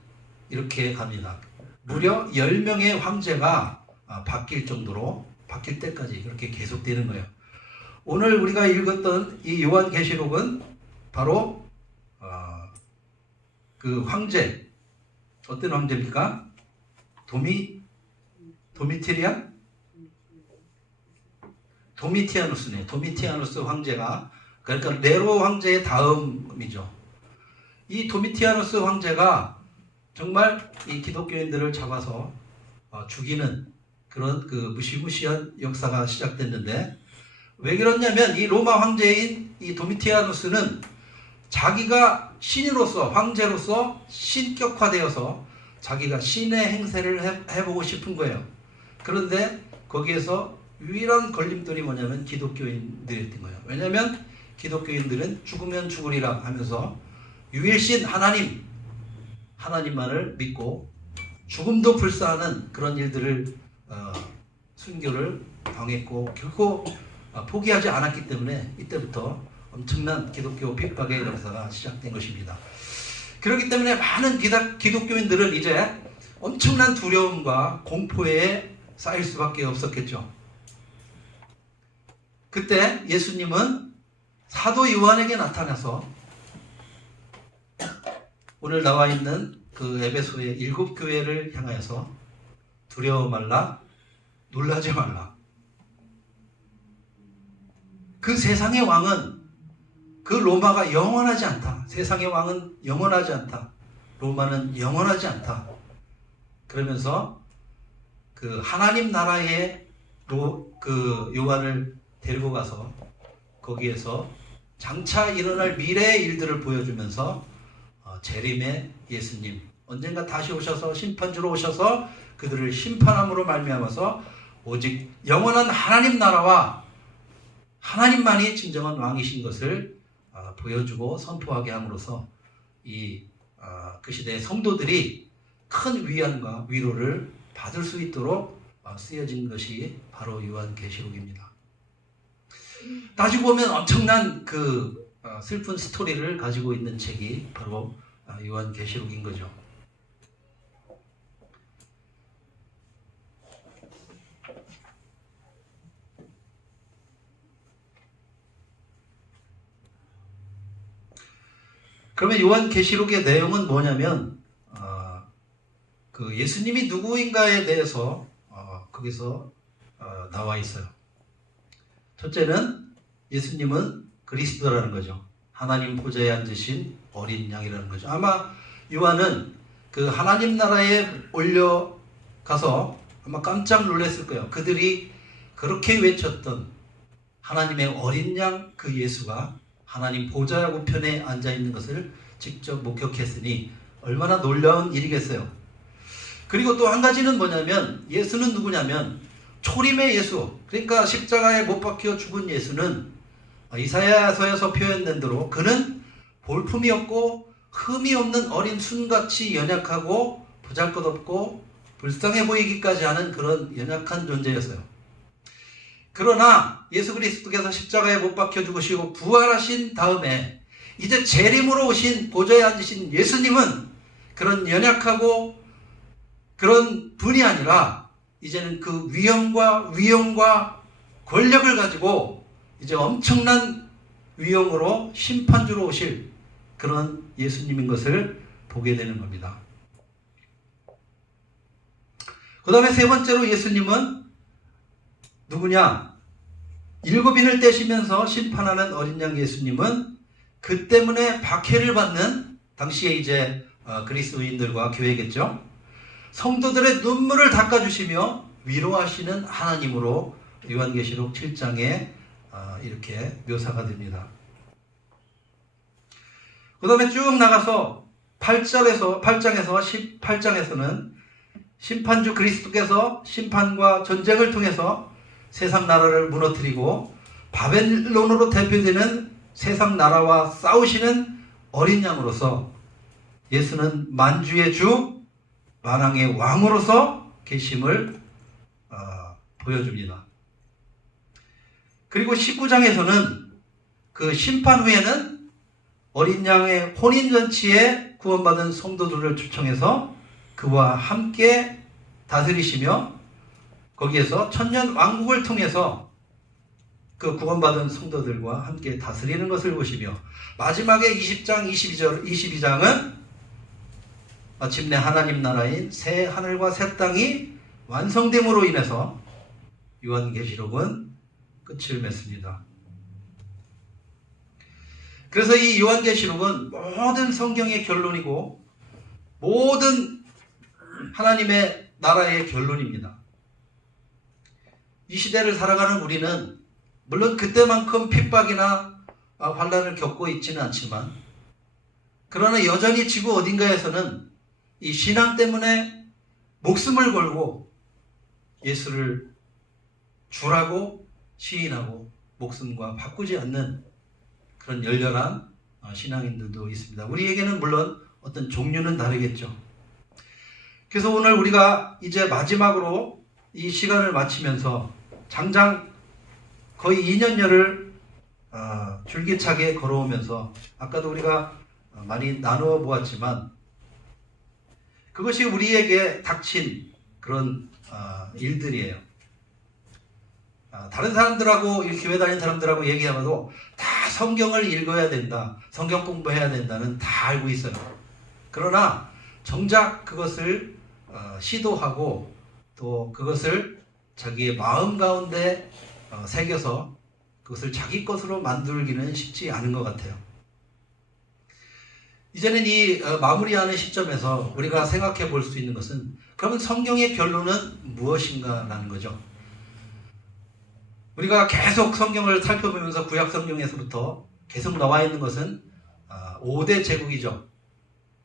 이렇게 갑니다. 무려 10명의 황제가 바뀔 정도로 바뀔 때까지 그렇게 계속되는 거예요. 오늘 우리가 읽었던 이 요한계시록은 바로 그 황제 어떤 황제입니까? 도미티아누스네. 도미티아누스 황제가 그러니까 네로 황제의 다음이죠. 이 도미티아누스 황제가 정말 이 기독교인들을 잡아서 죽이는 그런 그 무시무시한 역사가 시작됐는데, 왜 그러냐면 이 로마 황제인 이 도미티아누스는 자기가 신으로서, 황제로서 신격화되어서 자기가 신의 행세를 해보고 싶은 거예요. 그런데 거기에서 유일한 걸림돌이 뭐냐면 기독교인들이었던 거예요. 왜냐하면 기독교인들은 죽으면 죽으리라 하면서 유일신 하나님만을 믿고 죽음도 불사하는 그런 일들을 순교를 당했고 결코 포기하지 않았기 때문에 이때부터 엄청난 기독교 핍박의 역사가 시작된 것입니다. 그렇기 때문에 많은 기독교인들은 이제 엄청난 두려움과 공포에 쌓일 수밖에 없었겠죠. 그때 예수님은 사도 요한에게 나타나서 오늘 나와 있는 그 에베소의 7교회를 향하여서 두려워 말라, 놀라지 말라. 그 세상의 왕은, 그 로마가 영원하지 않다. 세상의 왕은 영원하지 않다. 로마는 영원하지 않다. 그러면서 그 하나님 나라의 그 요한을 데리고 가서 거기에서 장차 일어날 미래의 일들을 보여주면서 재림의 예수님, 언젠가 다시 오셔서 심판주로 오셔서 그들을 심판함으로 말미암아서 오직 영원한 하나님 나라와 하나님만이 진정한 왕이신 것을 보여주고 선포하게 함으로써 그 시대의 성도들이 큰 위안과 위로를 받을 수 있도록 쓰여진 것이 바로 요한계시록입니다. 따지고 보면 엄청난 그 슬픈 스토리를 가지고 있는 책이 바로 요한계시록인 거죠. 그러면 요한계시록의 내용은 뭐냐면 그 예수님이 누구인가에 대해서 거기서 나와 있어요. 첫째는 예수님은 그리스도라는 거죠. 하나님 보좌에 앉으신 어린 양이라는 거죠. 아마 요한은 그 하나님 나라에 올려가서 아마 깜짝 놀랐을 거예요. 그들이 그렇게 외쳤던 하나님의 어린 양 그 예수가 하나님 보좌 우편에 앉아있는 것을 직접 목격했으니 얼마나 놀라운 일이겠어요. 그리고 또 한 가지는 뭐냐면 예수는 누구냐면 초림의 예수, 그러니까 십자가에 못 박혀 죽은 예수는 이사야서에서 표현된 대로 그는 볼품이 없고 흠이 없는 어린 순같이 연약하고 보잘것없고 불쌍해 보이기까지 하는 그런 연약한 존재였어요. 그러나 예수 그리스도께서 십자가에 못 박혀 죽으시고 부활하신 다음에 이제 재림으로 오신 보좌에 앉으신 예수님은 그런 연약하고 그런 분이 아니라 이제는 그 위엄과 권력을 가지고 이제 엄청난 위엄으로 심판주로 오실 그런 예수님인 것을 보게 되는 겁니다. 그 다음에 세 번째로 예수님은 누구냐? 7인을 떼시면서 심판하는 어린 양 예수님은 그 때문에 박해를 받는 당시에 이제 그리스도인들과 교회겠죠. 성도들의 눈물을 닦아주시며 위로하시는 하나님으로 요한계시록 7장에 이렇게 묘사가 됩니다. 그 다음에 쭉 나가서 8장에서 18장에서는 심판주 그리스도께서 심판과 전쟁을 통해서 세상 나라를 무너뜨리고 바벨론으로 대표되는 세상 나라와 싸우시는 어린 양으로서 예수는 만주의 주, 만왕의 왕으로서 계심을 보여줍니다. 그리고 19장에서는 그 심판 후에는 어린 양의 혼인잔치에 구원받은 성도들을 초청해서 그와 함께 다스리시며 거기에서 천년 왕국을 통해서 그 구원받은 성도들과 함께 다스리는 것을 보시며 마지막에 20장, 22장은 마침내 하나님 나라인 새 하늘과 새 땅이 완성됨으로 인해서 요한계시록은 끝을 맺습니다. 그래서 이 요한계시록은 모든 성경의 결론이고 모든 하나님의 나라의 결론입니다. 이 시대를 살아가는 우리는 물론 그때만큼 핍박이나 환난을 겪고 있지는 않지만 그러나 여전히 지구 어딘가에서는 이 신앙 때문에 목숨을 걸고 예수를 주라고 시인하고 목숨과 바꾸지 않는 그런 열렬한 신앙인들도 있습니다. 우리에게는 물론 어떤 종류는 다르겠죠. 그래서 오늘 우리가 이제 마지막으로 이 시간을 마치면서 장장 거의 2년여를 줄기차게 걸어오면서 아까도 우리가 많이 나누어 보았지만 그것이 우리에게 닥친 그런 일들이에요. 다른 사람들하고 이 교회 다니는 사람들하고 얘기하고도 다 성경을 읽어야 된다, 성경 공부해야 된다는 다 알고 있어요. 그러나 정작 그것을 시도하고 또 그것을 자기의 마음 가운데 새겨서 그것을 자기 것으로 만들기는 쉽지 않은 것 같아요. 이제는 이 마무리하는 시점에서 우리가 생각해 볼 수 있는 것은 그러면 성경의 결론은 무엇인가라는 거죠. 우리가 계속 성경을 살펴보면서 구약 성경에서부터 계속 나와 있는 것은 5대 제국이죠.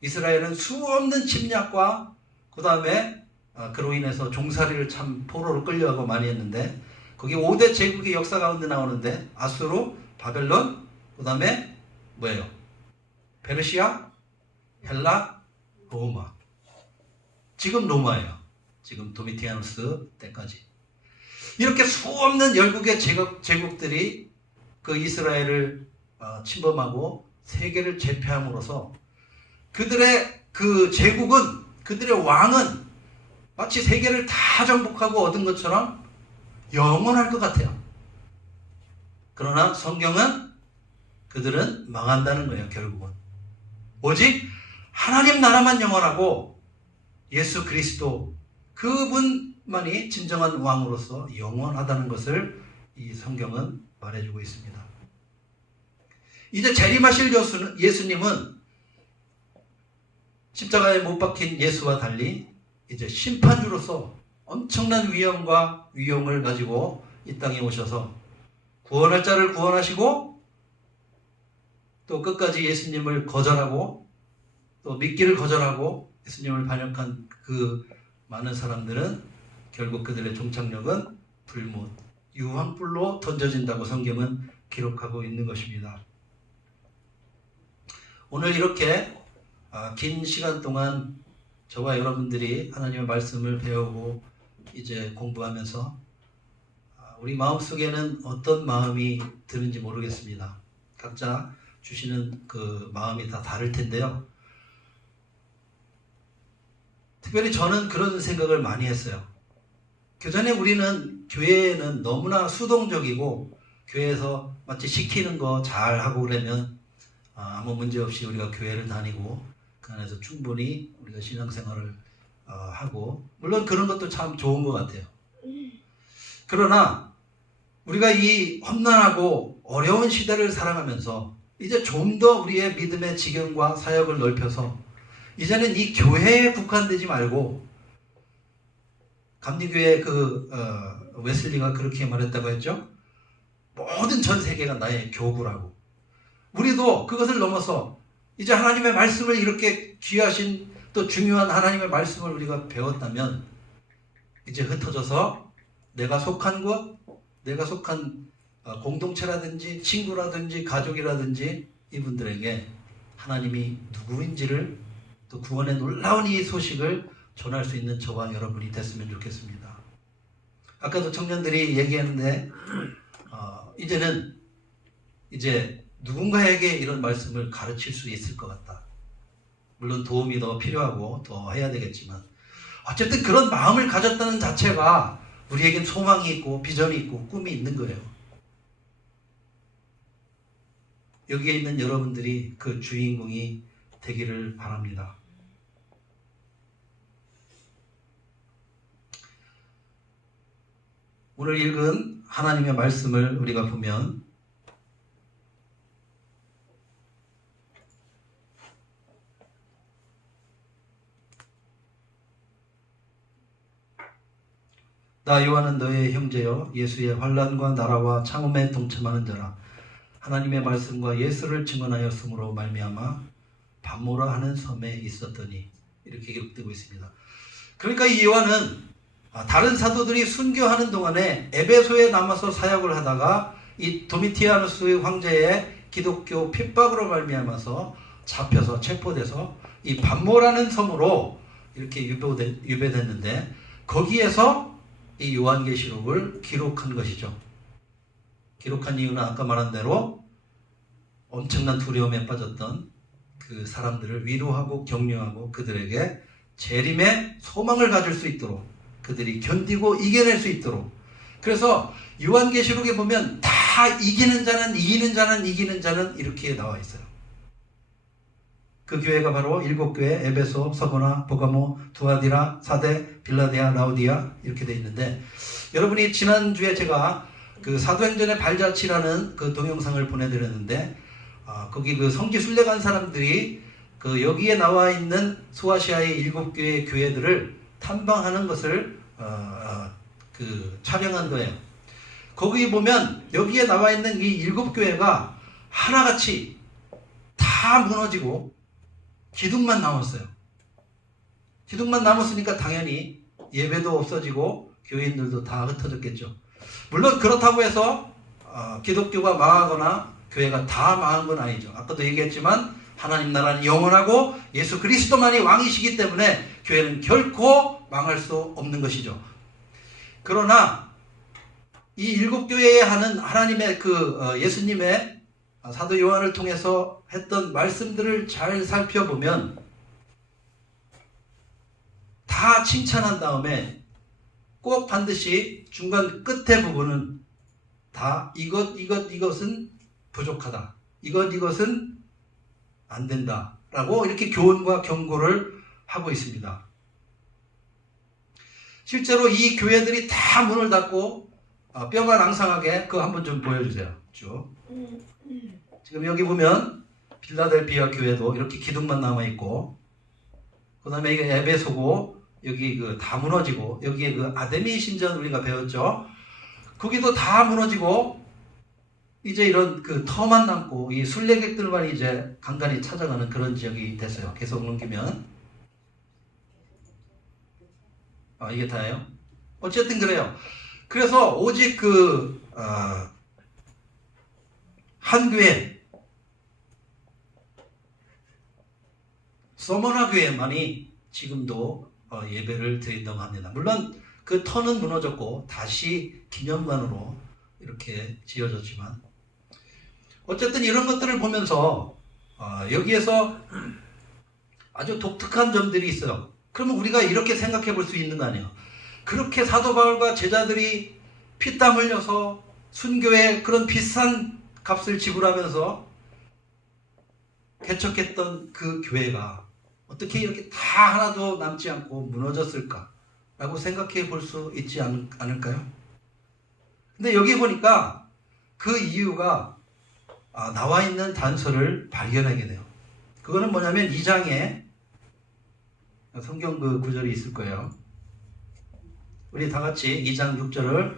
이스라엘은 수없는 침략과 그 다음에 그로 인해서 종살이를 참 포로로 끌려가고 많이 했는데 거기 5대 제국의 역사 가운데 나오는데 아수르, 바벨론, 그 다음에 뭐예요? 페르시아, 헬라, 로마. 지금 로마예요. 지금 도미티아누스 때까지. 이렇게 수없는 열국의 제국들이 그 이스라엘을 침범하고 세계를 제패함으로써 그들의 그 제국은, 그들의 왕은 마치 세계를 다 정복하고 얻은 것처럼 영원할 것 같아요. 그러나 성경은 그들은 망한다는 거예요. 결국은 오직 하나님 나라만 영원하고 예수 그리스도 그분만이 진정한 왕으로서 영원하다는 것을 이 성경은 말해주고 있습니다. 이제 재림하실 예수님은 십자가에 못 박힌 예수와 달리 이제 심판주로서 엄청난 위엄과 위용을 가지고 이 땅에 오셔서 구원할 자를 구원하시고 또 끝까지 예수님을 거절하고 또 믿기를 거절하고 예수님을 반역한 그 많은 사람들은 결국 그들의 종착역은 불못, 유황불로 던져진다고 성경은 기록하고 있는 것입니다. 오늘 이렇게 긴 시간 동안 저와 여러분들이 하나님의 말씀을 배우고 이제 공부하면서 우리 마음속에는 어떤 마음이 드는지 모르겠습니다. 각자 주시는 그 마음이 다 다를 텐데요. 특별히 저는 그런 생각을 많이 했어요. 교전에 우리는 교회에는 너무나 수동적이고 교회에서 마치 시키는 거 잘하고 그러면 아무 문제 없이 우리가 교회를 다니고 그 안에서 충분히 우리가 신앙생활을 하고 물론 그런 것도 참 좋은 것 같아요. 그러나 우리가 이 험난하고 어려운 시대를 살아가면서 이제 좀 더 우리의 믿음의 지경과 사역을 넓혀서 이제는 이 교회에 국한되지 말고 감리교회 웨슬리가 그렇게 말했다고 했죠. 모든 전 세계가 나의 교구라고. 우리도 그것을 넘어서 이제 하나님의 말씀을 이렇게 귀하신 또 중요한 하나님의 말씀을 우리가 배웠다면 이제 흩어져서 내가 속한 곳, 내가 속한 공동체라든지 친구라든지 가족이라든지 이분들에게 하나님이 누구인지를 또 구원의 놀라운 이 소식을 전할 수 있는 저와 여러분이 됐으면 좋겠습니다. 아까도 청년들이 얘기했는데 이제는 이제 누군가에게 이런 말씀을 가르칠 수 있을 것 같다. 물론 도움이 더 필요하고 더 해야 되겠지만 어쨌든 그런 마음을 가졌다는 자체가 우리에겐 소망이 있고 비전이 있고 꿈이 있는 거예요. 여기에 있는 여러분들이 그 주인공이 되기를 바랍니다. 오늘 읽은 하나님의 말씀을 우리가 보면 나 요한은 너의 형제여 예수의 환난과 나라와 창음에 동참하는 자라. 하나님의 말씀과 예수를 증언하였으므로 말미암아 반모라 하는 섬에 있었더니 이렇게 기록되고 있습니다. 그러니까 이 요한은 다른 사도들이 순교하는 동안에 에베소에 남아서 사역을 하다가 이 도미티아누스 황제의 기독교 핍박으로 말미암아서 잡혀서 체포돼서 이 반모라는 섬으로 이렇게 유배됐는데 거기에서 이 요한계시록을 기록한 것이죠. 기록한 이유는 아까 말한 대로 엄청난 두려움에 빠졌던 그 사람들을 위로하고 격려하고 그들에게 재림의 소망을 가질 수 있도록 그들이 견디고 이겨낼 수 있도록. 그래서 요한계시록에 보면 다 이기는 자는 이기는 자는 이렇게 나와 있어요. 그 교회가 바로 7교회 에베소, 서고나, 보가모, 두아디라, 사데, 빌라데아, 라우디아 이렇게 돼 있는데 여러분이 지난주에 제가 그 사도행전의 발자취라는 그 동영상을 보내드렸는데 거기 그 성지 순례 간 사람들이 그 여기에 나와 있는 소아시아의 7교회 교회들을 탐방하는 것을 그 촬영한 거예요. 거기 보면 여기에 나와 있는 이 7교회가 하나같이 다 무너지고 기둥만 남았어요. 기둥만 남았으니까 당연히 예배도 없어지고 교인들도 다 흩어졌겠죠. 물론 그렇다고 해서 기독교가 망하거나 교회가 다 망한 건 아니죠. 아까도 얘기했지만 하나님 나라는 영원하고 예수 그리스도만이 왕이시기 때문에 교회는 결코 망할 수 없는 것이죠. 그러나 이 7교회에 하는 하나님의 예수님의 사도 요한을 통해서 했던 말씀들을 잘 살펴보면 다 칭찬한 다음에 꼭 반드시 중간 끝에 부분은 다 이것은 부족하다. 이것은 안 된다. 라고 이렇게 교훈과 경고를 하고 있습니다. 실제로 이 교회들이 다 문을 닫고 뼈가 낭상하게 그거 한번 좀 보여주세요. 쭉. 지금 여기 보면 빌라델비아 교회도 이렇게 기둥만 남아있고 그 다음에 이게 에베소고 여기 다 무너지고 여기에 아데미 신전 우리가 배웠죠. 거기도 다 무너지고 이제 이런 터만 남고 이 순례객들만 이제 간간히 찾아가는 그런 지역이 됐어요. 계속 넘기면 이게 다예요. 어쨌든 그래요. 그래서 오직 한 교회 서머나 교회만이 지금도 예배를 드린다고 합니다. 물론 그 터는 무너졌고 다시 기념관으로 이렇게 지어졌지만 어쨌든 이런 것들을 보면서 여기에서 아주 독특한 점들이 있어요. 그러면 우리가 이렇게 생각해 볼 수 있는 거 아니에요. 그렇게 사도 바울과 제자들이 피땀 흘려서 순교에 그런 비싼 값을 지불하면서 개척했던 그 교회가 어떻게 이렇게 다 하나도 남지 않고 무너졌을까? 라고 생각해 볼 수 있지 않을까요? 근데 여기 보니까 그 이유가 나와 있는 단서를 발견하게 돼요. 그거는 뭐냐면 2장에 성경 구절이 있을 거예요. 우리 다 같이 2장 6절을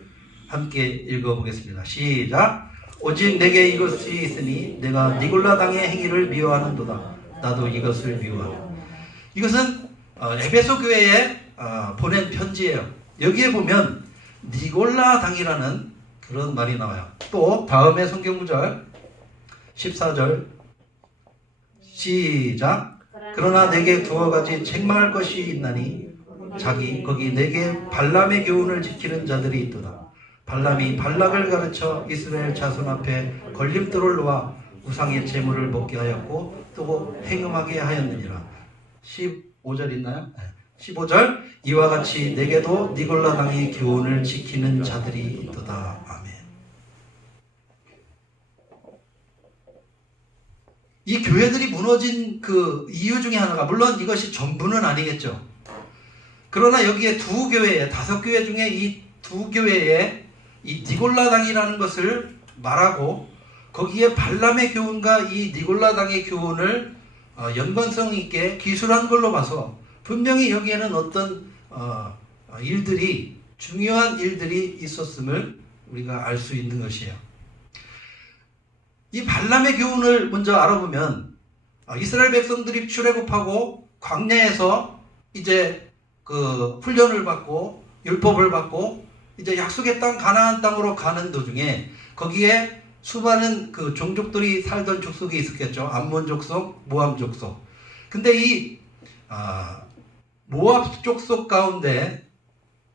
함께 읽어보겠습니다. 시작! 오직 내게 이것이 있으니 내가 니골라 당의 행위를 미워하는도다. 나도 이것을 미워하라. 이것은 에베소 교회에 보낸 편지예요. 여기에 보면 니골라 당이라는 그런 말이 나와요. 또 다음에 성경 구절 14절 시작! 그러나 내게 두어 가지 책망할 것이 있나니 거기 내게 발람의 교훈을 지키는 자들이 있도다. 발람이 발락을 가르쳐 이스라엘 자손 앞에 걸림돌을 놓아 우상의 제물을 먹게 하였고 또 행음하게 하였느니라. 15절 있나요? 15절 이와 같이 내게도 니골라 당의 교훈을 지키는 자들이 있도다. 아멘. 이 교회들이 무너진 그 이유 중에 하나가 물론 이것이 전부는 아니겠죠. 그러나 여기에 2교회, 5교회 중에 이 2교회에 이 니골라 당이라는 것을 말하고 거기에 발람의 교훈과 이 니골라 당의 교훈을 연관성 있게 기술한 걸로 봐서 분명히 여기에는 어떤 일들이 중요한 일들이 있었음을 우리가 알 수 있는 것이에요. 이 발람의 교훈을 먼저 알아보면 이스라엘 백성들이 출애굽하고 광야에서 이제 그 훈련을 받고 율법을 받고 이제 약속의 땅 가나안 땅으로 가는 도중에 거기에 수많은 그 종족들이 살던 족속이 있었겠죠. 암몬 족속, 모압 족속. 근데 이 모압 족속 가운데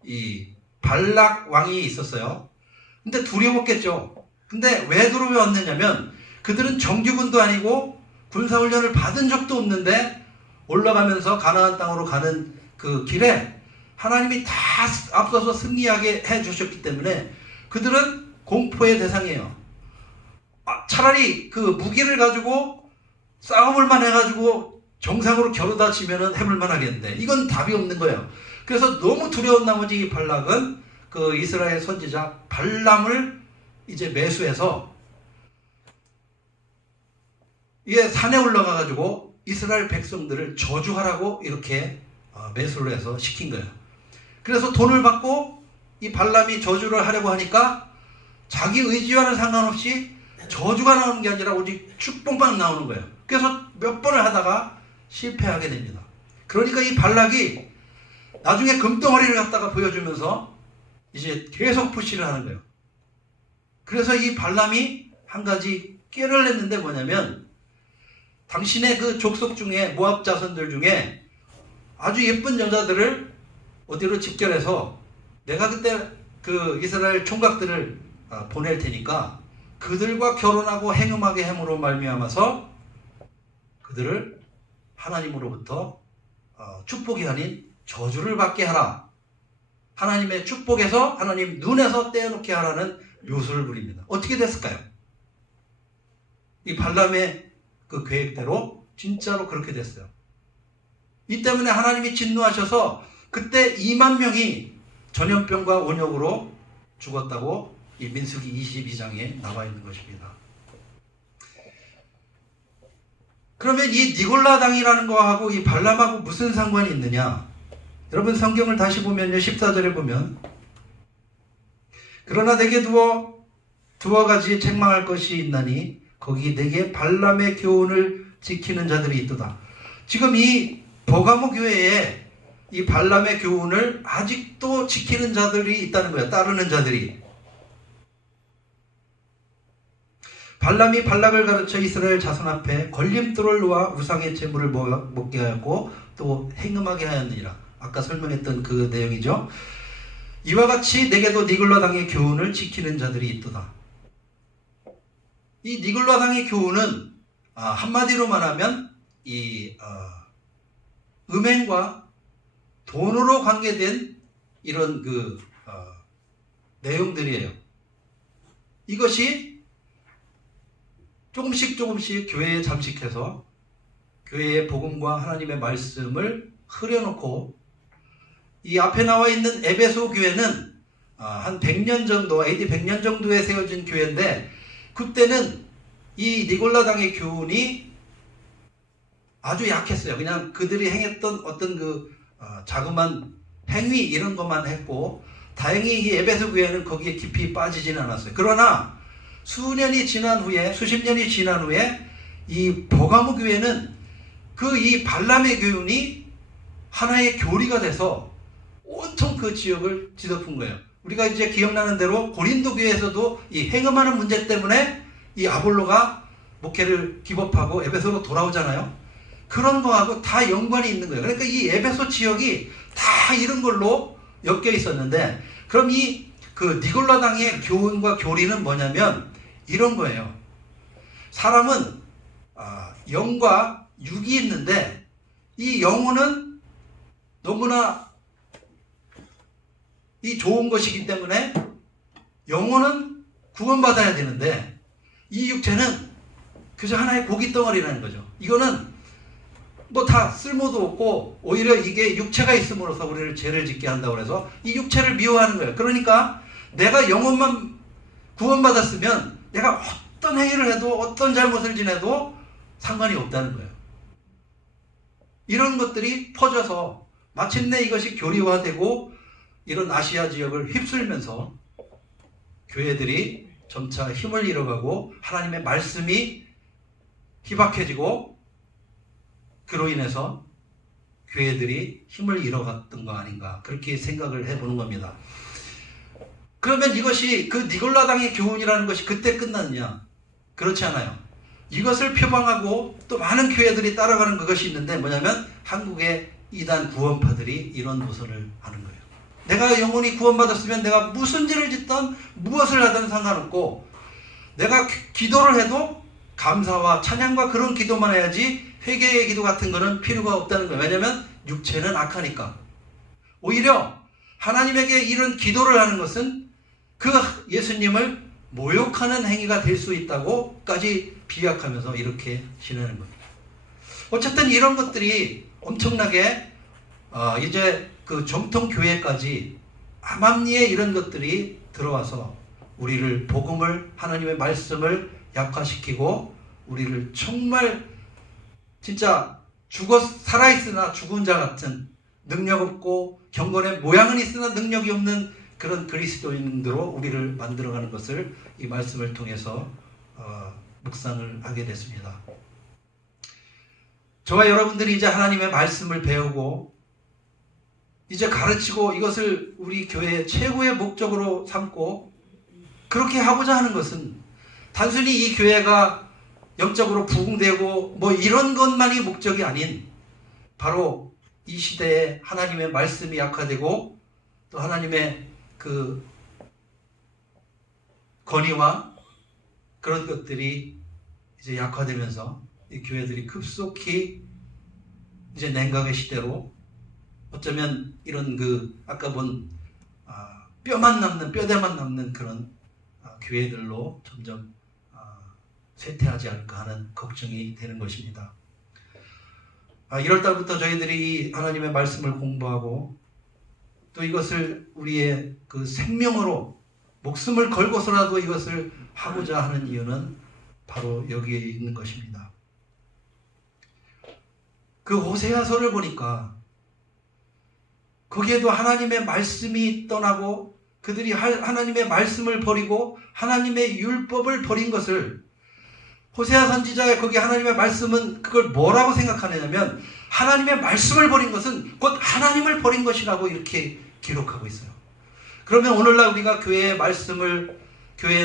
이 발락 왕이 있었어요. 근데 두려웠겠죠. 근데 왜 두려웠느냐면 그들은 정규군도 아니고 군사훈련을 받은 적도 없는데 올라가면서 가나안 땅으로 가는 그 길에 하나님이 다 앞서서 승리하게 해주셨기 때문에 그들은 공포의 대상이에요. 차라리 그 무기를 가지고 싸움을만 해가지고 정상으로 겨루다 치면은 해볼만 하겠는데 이건 답이 없는 거예요. 그래서 너무 두려운 나머지 이 발락은 그 이스라엘 선지자 발람을 이제 매수해서 이게 산에 올라가가지고 이스라엘 백성들을 저주하라고 이렇게 매수를 해서 시킨 거예요. 그래서 돈을 받고 이 발람이 저주를 하려고 하니까 자기 의지와는 상관없이 저주가 나오는 게 아니라 오직 축복만 나오는 거예요. 그래서 몇 번을 하다가 실패하게 됩니다. 그러니까 이 발락이 나중에 금덩어리를 갖다가 보여주면서 이제 계속 푸시를 하는 거예요. 그래서 이 발람이 한 가지 깨를 냈는데 뭐냐면 당신의 그 족속 중에 모압 자손들 중에 아주 예쁜 여자들을 어디로 집결해서 내가 그때 그 이스라엘 총각들을 보낼 테니까 그들과 결혼하고 행음하게 함으로 말미암아서 그들을 하나님으로부터 축복이 아닌 저주를 받게 하라. 하나님의 축복에서 하나님 눈에서 떼어놓게 하라는 묘수를 부립니다. 어떻게 됐을까요? 이 발람의 그 계획대로 진짜로 그렇게 됐어요. 이 때문에 하나님이 진노하셔서 그때 2만 명이 전염병과 온역으로 죽었다고 이 민수기 22장에 나와 있는 것입니다. 그러면 이 니골라 당이라는 거하고 이 발람하고 무슨 상관이 있느냐? 여러분 성경을 다시 보면요. 14절에 보면 그러나 내게 두어 가지 책망할 것이 있나니 거기 내게 발람의 교훈을 지키는 자들이 있도다. 지금 이 버가모 교회에 이 발람의 교훈을 아직도 지키는 자들이 있다는 거예요. 따르는 자들이. 발람이 발락을 가르쳐 이스라엘 자손 앞에 걸림돌을 놓아 우상의 제물을 먹게 하였고 또 행음하게 하였느니라. 아까 설명했던 그 내용이죠. 이와 같이 내게도 니골라 당의 교훈을 지키는 자들이 있도다. 이 니골라 당의 교훈은 한마디로 말하면 이 음행과 돈으로 관계된 이런 그 내용들이에요. 이것이 조금씩 교회에 잠식해서 교회의 복음과 하나님의 말씀을 흐려놓고 이 앞에 나와 있는 에베소 교회는 한 100년 정도, AD 100년 정도에 세워진 교회인데 그때는 이 니골라 당의 교훈이 아주 약했어요. 그냥 그들이 행했던 어떤 그 자그만 행위 이런 것만 했고 다행히 이 에베소 교회는 거기에 깊이 빠지지는 않았어요. 그러나 수년이 지난 후에 수십 년이 지난 후에 이 버가모 교회는 그 이 발람의 교훈이 하나의 교리가 돼서 온통 그 지역을 뒤덮은 거예요. 우리가 이제 기억나는 대로 고린도 교회에서도 이 행음하는 문제 때문에 이 아볼로가 목회를 기법하고 에베소로 돌아오잖아요. 그런 거하고 다 연관이 있는 거예요. 그러니까 이 에베소 지역이 다 이런 걸로 엮여 있었는데 그럼 이 그 니골라 당의 교훈과 교리는 뭐냐면 이런 거예요. 사람은 영과 육이 있는데 이 영혼은 너무나 이 좋은 것이기 때문에 영혼은 구원받아야 되는데 이 육체는 그저 하나의 고기 덩어리라는 거죠. 이거는 뭐 다 쓸모도 없고 오히려 이게 육체가 있음으로써 우리를 죄를 짓게 한다고 해서 이 육체를 미워하는 거예요. 그러니까 내가 영혼만 구원받았으면 내가 어떤 행위를 해도 어떤 잘못을 지내도 상관이 없다는 거예요. 이런 것들이 퍼져서 마침내 이것이 교리화되고 이런 아시아 지역을 휩쓸면서 교회들이 점차 힘을 잃어가고 하나님의 말씀이 희박해지고 그로 인해서 교회들이 힘을 잃어갔던 거 아닌가 그렇게 생각을 해보는 겁니다. 그러면 이것이 그 니골라당의 교훈이라는 것이 그때 끝났냐? 그렇지 않아요. 이것을 표방하고 또 많은 교회들이 따라가는 그것이 있는데 뭐냐면 한국의 이단 구원파들이 이런 노선을 하는 거예요. 내가 영혼이 구원받았으면 내가 무슨 죄를 짓든 무엇을 하든 상관없고 내가 기도를 해도 감사와 찬양과 그런 기도만 해야지 회개의 기도 같은 거는 필요가 없다는 거예요. 왜냐하면 육체는 악하니까. 오히려 하나님에게 이런 기도를 하는 것은 그 예수님을 모욕하는 행위가 될 수 있다고까지 비약하면서 이렇게 지내는 겁니다. 어쨌든 이런 것들이 엄청나게 이제 그 정통 교회까지 암암리에 이런 것들이 들어와서 우리를 복음을 하나님의 말씀을 약화시키고 우리를 정말 진짜 살아있으나 죽은 자 같은 능력 없고 경건의 모양은 있으나 능력이 없는 그런 그리스도인으로 우리를 만들어가는 것을 이 말씀을 통해서 묵상을 하게 됐습니다. 저와 여러분들이 이제 하나님의 말씀을 배우고 이제 가르치고 이것을 우리 교회의 최고의 목적으로 삼고 그렇게 하고자 하는 것은 단순히 이 교회가 영적으로 부흥되고 뭐 이런 것만이 목적이 아닌 바로 이 시대에 하나님의 말씀이 약화되고 또 하나님의 그 권위와 그런 것들이 이제 약화되면서 이 교회들이 급속히 이제 냉각의 시대로 어쩌면 이런 그 아까 본 뼈대만 남는 그런 교회들로 점점 쇠퇴하지 않을까 하는 걱정이 되는 것입니다. 1월달부터 저희들이 하나님의 말씀을 공부하고 또 이것을 우리의 그 생명으로 목숨을 걸고서라도 이것을 하고자 하는 이유는 바로 여기에 있는 것입니다. 그 호세아서를 보니까 거기에도 하나님의 말씀이 떠나고 그들이 하나님의 말씀을 버리고 하나님의 율법을 버린 것을 호세아 선지자의 거기 하나님의 말씀은 그걸 뭐라고 생각하느냐면 하나님의 말씀을 버린 것은 곧 하나님을 버린 것이라고 이렇게 기록하고 있어요. 그러면 오늘날 우리가 교회에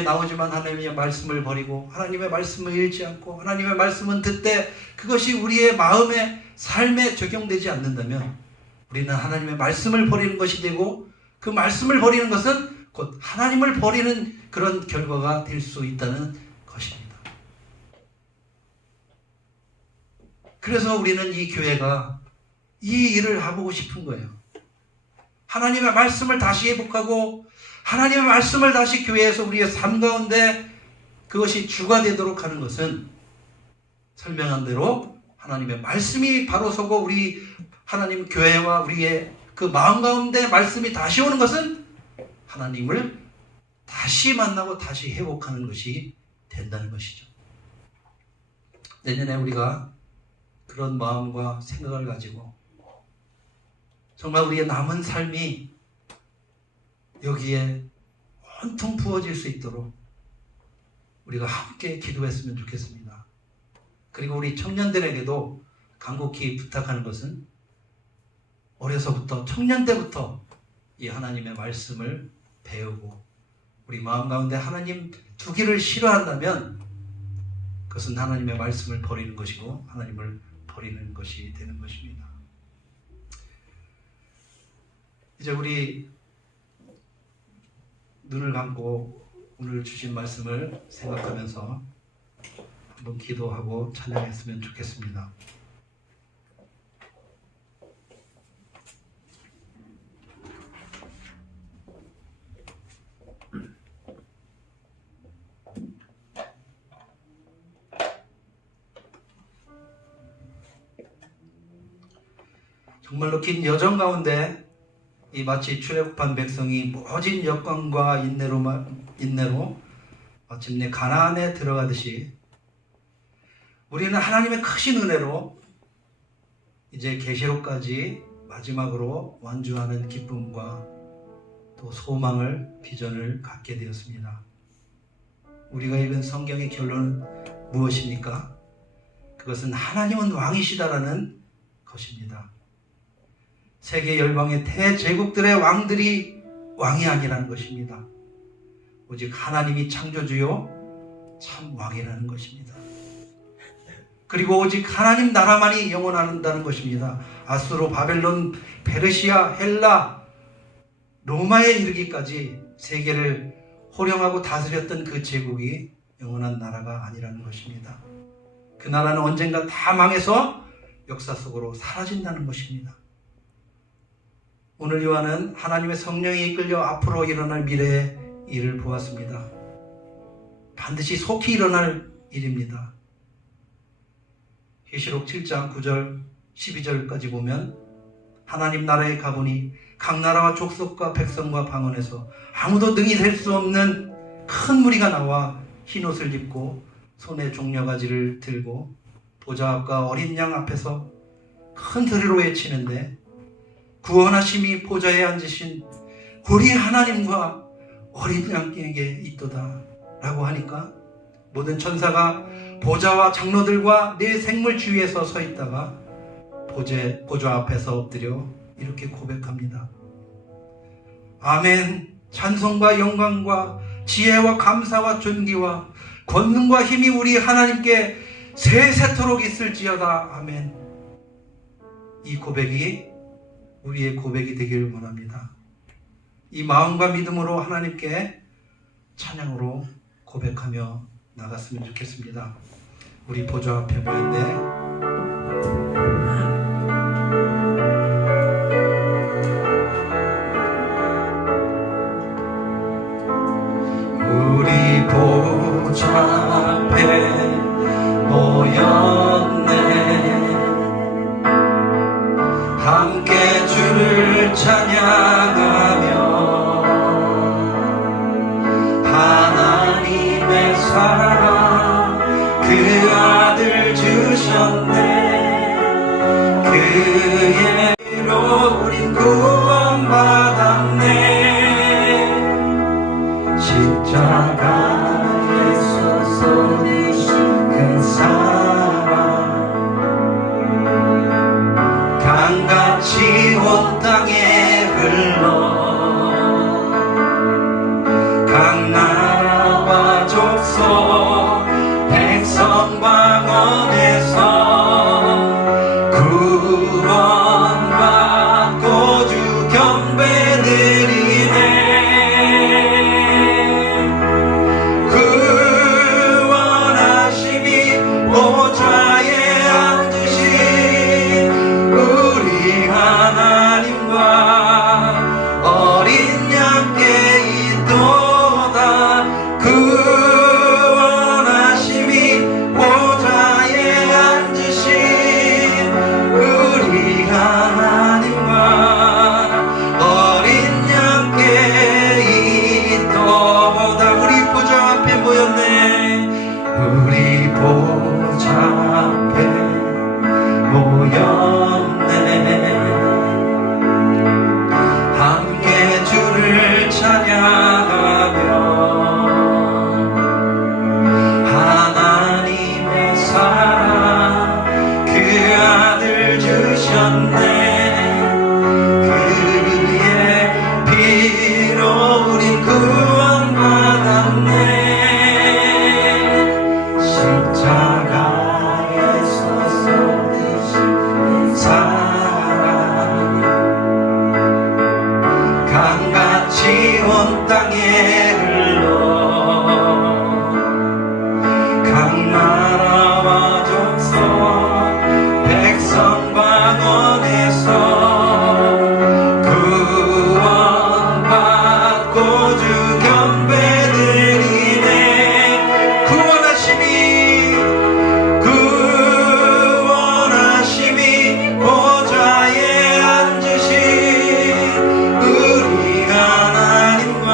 나오지만 하나님의 말씀을 버리고 하나님의 말씀을 읽지 않고 하나님의 말씀은 듣되 그것이 우리의 마음에 삶에 적용되지 않는다면 우리는 하나님의 말씀을 버리는 것이 되고 그 말씀을 버리는 것은 곧 하나님을 버리는 그런 결과가 될 수 있다는 것입니다. 그래서 우리는 이 교회가 이 일을 해보고 싶은 거예요. 하나님의 말씀을 다시 회복하고 하나님의 말씀을 다시 교회에서 우리의 삶 가운데 그것이 주가 되도록 하는 것은 설명한 대로 하나님의 말씀이 바로 서고 우리 하나님 교회와 우리의 그 마음 가운데 말씀이 다시 오는 것은 하나님을 다시 만나고 다시 회복하는 것이 된다는 것이죠. 내년에 우리가 그런 마음과 생각을 가지고 정말 우리의 남은 삶이 여기에 온통 부어질 수 있도록 우리가 함께 기도했으면 좋겠습니다. 그리고 우리 청년들에게도 간곡히 부탁하는 것은 어려서부터 청년 때부터 이 하나님의 말씀을 배우고 우리 마음 가운데 하나님 두기를 싫어한다면 그것은 하나님의 말씀을 버리는 것이고 하나님을 버리는 것이 되는 것입니다. 이제 우리 눈을 감고 오늘 주신 말씀을 생각하면서 한번 기도하고 찬양했으면 좋겠습니다. 정말로 긴 여정 가운데 이 마치 출애굽한 백성이 모진 역광과 인내로 마침내 가나안에 들어가듯이 우리는 하나님의 크신 은혜로 이제 계시록까지 마지막으로 완주하는 기쁨과 또 소망을, 비전을 갖게 되었습니다. 우리가 읽은 성경의 결론은 무엇입니까? 그것은 하나님은 왕이시다라는 것입니다. 세계 열방의 대제국들의 왕들이 왕이 아니라는 것입니다. 오직 하나님이 창조주요 참 왕이라는 것입니다. 그리고 오직 하나님 나라만이 영원한다는 것입니다. 아수르, 바벨론, 페르시아, 헬라, 로마에 이르기까지 세계를 호령하고 다스렸던 그 제국이 영원한 나라가 아니라는 것입니다. 그 나라는 언젠가 다 망해서 역사 속으로 사라진다는 것입니다. 오늘 요한은 하나님의 성령이 이끌려 앞으로 일어날 미래의 일을 보았습니다. 반드시 속히 일어날 일입니다. 계시록 7장 9절 12절까지 보면 하나님 나라에 가보니 각 나라와 족속과 백성과 방언에서 아무도 능히 될 수 없는 큰 무리가 나와 흰옷을 입고 손에 종려가지를 들고 보좌 앞과 어린 양 앞에서 큰 소리로 외치는데 구원하심이 보좌에 앉으신 우리 하나님과 어린 양에게 있도다 라고 하니까 모든 천사가 보좌와 장로들과 네 생물 주위에서 서 있다가 보좌 앞에서 엎드려 이렇게 고백합니다. 아멘. 찬송과 영광과 지혜와 감사와 존귀와 권능과 힘이 우리 하나님께 세세토록 있을지어다. 아멘. 이 고백이 우리의 고백이 되기를 원합니다. 이 마음과 믿음으로 하나님께 찬양으로 고백하며 나갔으면 좋겠습니다. 우리 보좌 앞에 모였네. 우리 보좌 앞에 모였네. 함께 주를 찬양하며 하나님의 사랑 그 아들 주셨네. 그의 피로 우린 구원받았네. 십자가에서 쏟으신 그 사랑 강같이 온 땅에 흘러 각 나라와 족속 백성 방언에서 구원받고 주 경배드리네. 우리 보좌 앞에 모였네. 함께 주를 찬양하며 하나님의 사랑 그 아들 주셨네. 그의 피로 우린 구원받았네. 십자가에서 쏟으신 사랑 강같이 온 땅에 흘러 각 나라와 족속 백성 방언에서 구원받고 주 경배드리네. 구원하심이 보좌에 앉으신 우리 하나님과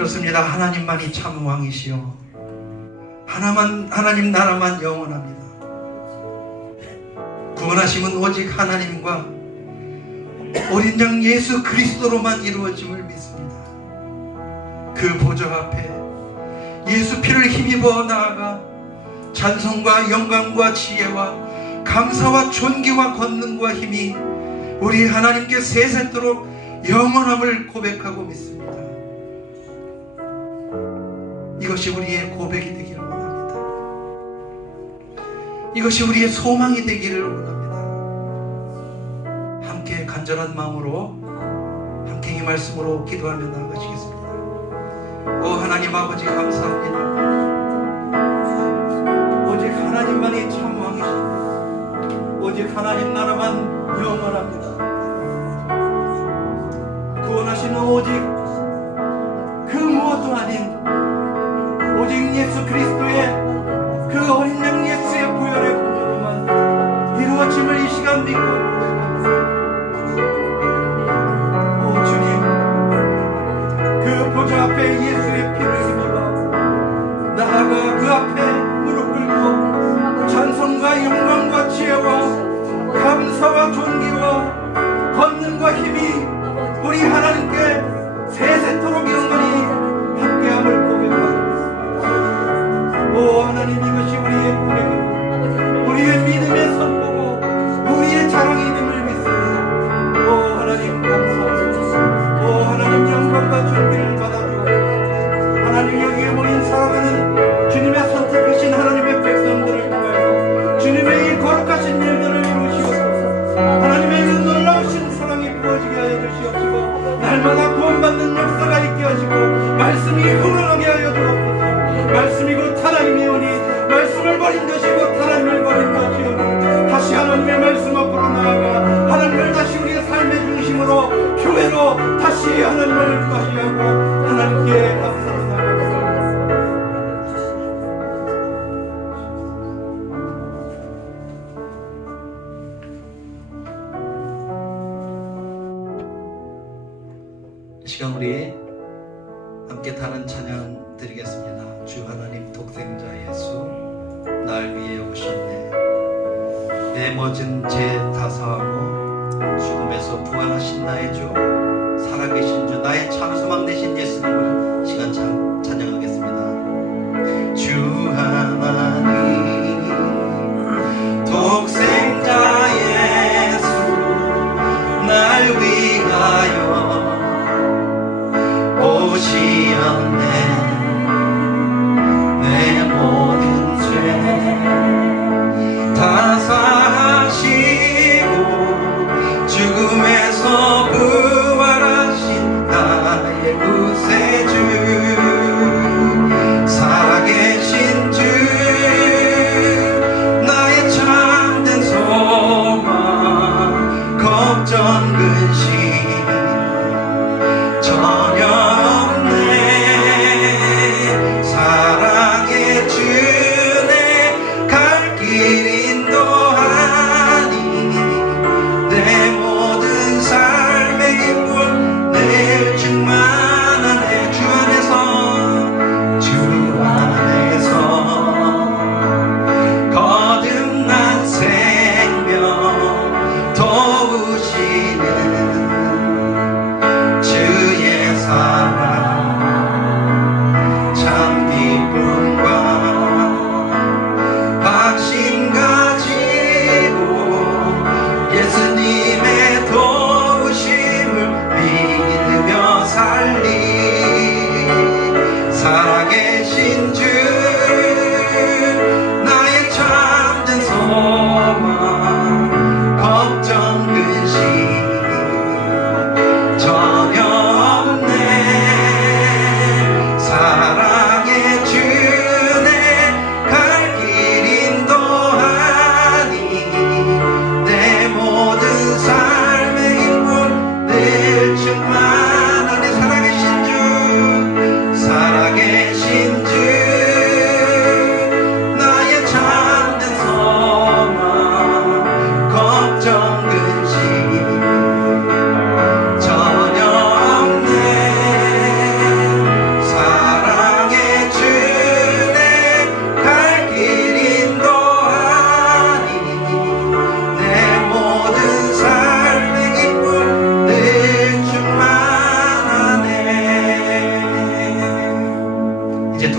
그렇습니다. 하나님만이 참 왕이시요 하나님 나라만 영원합니다. 구원하심은 오직 하나님과 어린 양 예수 그리스도로만 이루어짐을 믿습니다. 그 보좌 앞에 예수 피를 힘입어 나아가 찬송과 영광과 지혜와 감사와 존귀와 권능과 힘이 우리 하나님께 세세토록 영원함을 고백하고 믿습니다. 이것이 우리의 고백이 되기를 원합니다. 이것이 우리의 소망이 되기를 원합니다. 함께 간절한 마음으로 함께 이 말씀으로 기도하며 나아가시겠습니다. 오 하나님 아버지 감사합니다. 오직 하나님만이 참 왕이십니다. 오직 하나님 나라만 영원합니다. 구원하시는 오직 그 무엇도 아닌 오직 예수 그리스도의 그 어린 양 예수의 보혈의 공로만 이루어짐을 이 시간 믿고 오 주님 그 보좌 앞에 예수의 피를 힘입어 나아가 그 앞에 무릎 꿇고 찬송과 영광과 지혜와 감사와 존귀와 권능과 힘이 우리 하나님께 세세토록 영원히 함께함을 고백합니다. 오 하나님 이것이 우리의 고백이고 우리의 믿음의 선포고 우리의 자랑이 됨을 믿습니다. 오 하나님 감사합니다. 오 하나님 영광과 존귀를 받아주옵소서. 하나님 여기에 모인 사랑하는 주님의 선택하신 하나님의 백성들을 통하여 주님의 이 거룩하신 일들을 이루시옵소서. 하나님의 그 놀라우신 사랑이 부어지게 하여 주시옵시고 날마다 구원받는 역사가 있게 하시고 말씀이 흥황하게 하여 주옵소서. 말씀이 곧 하나님이 오니 말씀을 버린 것이 곧 하나님을 버린 것이오니 다시 하나님의 말씀 앞으로 나아가 하나님을 다시 우리의 삶의 중심으로 교회로 다시 하나님을 구하시려고 하나님께 감사합니다. 이 시간 우리 함께 다른 찬양 드리겠습니다. 주 하나님 독생자 예수 날 위해 오셨네. 내 모든 죄 다 사하고 죽음에서 부활하신 나의 주 살아계신 주 나의 참 소망 되신 예수님을 시간 찬양하겠습니다. 주 하나님 독생자 예수 날 위하여 오시었네. 내 모든 죄 다 사하시고 죽음에서 부활하신 나의 구세주 살아계신 주 나의 참된 소망 걱정 근심 전혀 없네.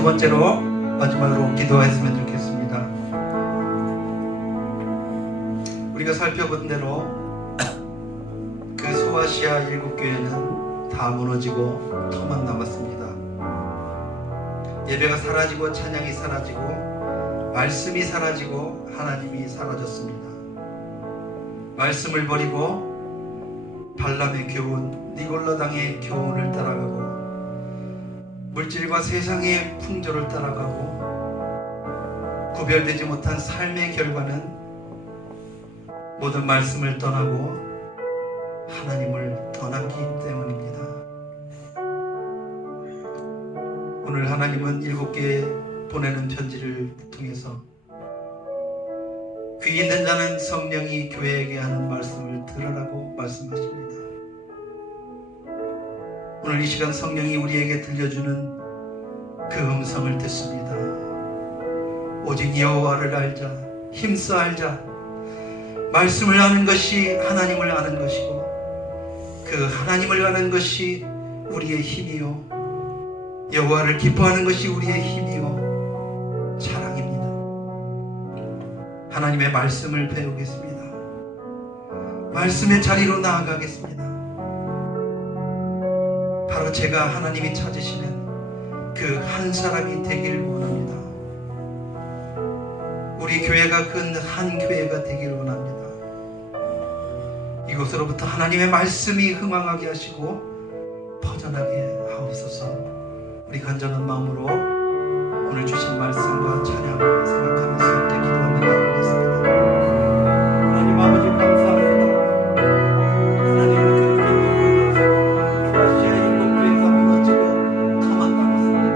두 번째로 마지막으로 기도했으면 좋겠습니다. 우리가 살펴본 대로 그 소아시아 7교회는 다 무너지고 터만 남았습니다. 예배가 사라지고 찬양이 사라지고 말씀이 사라지고 하나님이 사라졌습니다. 말씀을 버리고 발람의 교훈, 니골라당의 교훈을 따라가고 물질과 세상의 풍조를 따라가고 구별되지 못한 삶의 결과는 모든 말씀을 떠나고 하나님을 떠났기 때문입니다. 오늘 하나님은 7개에 보내는 편지를 통해서 귀 있는 자는 성령이 교회에게 하는 말씀을 들으라고 말씀하십니다. 오늘 이 시간 성령이 우리에게 들려주는 그 음성을 듣습니다. 오직 여호와를 알자, 힘써 알자. 말씀을 아는 것이 하나님을 아는 것이고 그 하나님을 아는 것이 우리의 힘이요 여호와를 기뻐하는 것이 우리의 힘이요 자랑입니다. 하나님의 말씀을 배우겠습니다. 말씀의 자리로 나아가겠습니다. 바로 제가 하나님이 찾으시는 그 한 사람이 되기를 원합니다. 우리 교회가 그 한 교회가 되기를 원합니다. 이곳으로부터 하나님의 말씀이 흥왕하게 하시고 퍼져나게 하옵소서. 우리 간절한 마음으로 오늘 주신 말씀과 찬양 생각하면서 함께 기도하며 나아가겠습니다. 하나님 아버지 감사합니다. 하나님은 그렇게 소아시아 7교회가 무너지고 터만 남았습니다.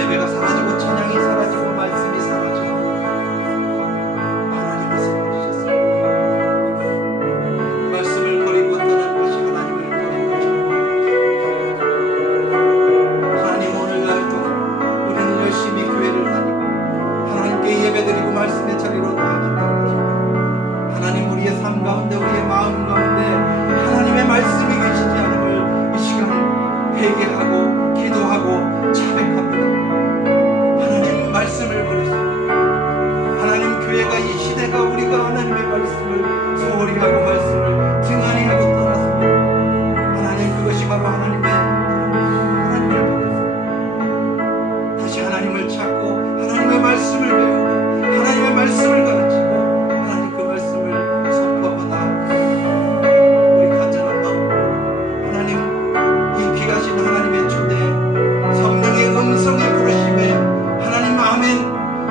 예배가 사라지고 찬양이 사라지고 말씀이 사라지고 하나님이 사라지셨습니다. 말씀을 버리고 떠난 것이 하나님을 버린 것입니다. 하나님 오늘날도 우리는 열심히 교회를 다니고 하나님께 예배드리고 말씀의 자리로 나아간다고 하십니다. 하나님 우리의 삶 가운데 우리의 마음 가운데 하나님의 말씀이 계시지 않음을 이 시간 회개하고 기도하고 자백합니다. 하나님 말씀을 버리시고 하나님 교회가 이 시대가 우리가 하나님의 말씀을 소홀히 하고 말씀을 등한히 하고 떠났습니다. 하나님 그것이 바로 하나님을 버렸습니다. 다시 하나님을 찾고 하나님의 말씀을 배우고 하나님의 말씀을 가르치고 하나님 그 말씀을 선포하고 나아갑니다. 우리 간절한 마음 하나님 이 귀하신 하나님의 초대 성령의 음성의 부르심에 하나님 아멘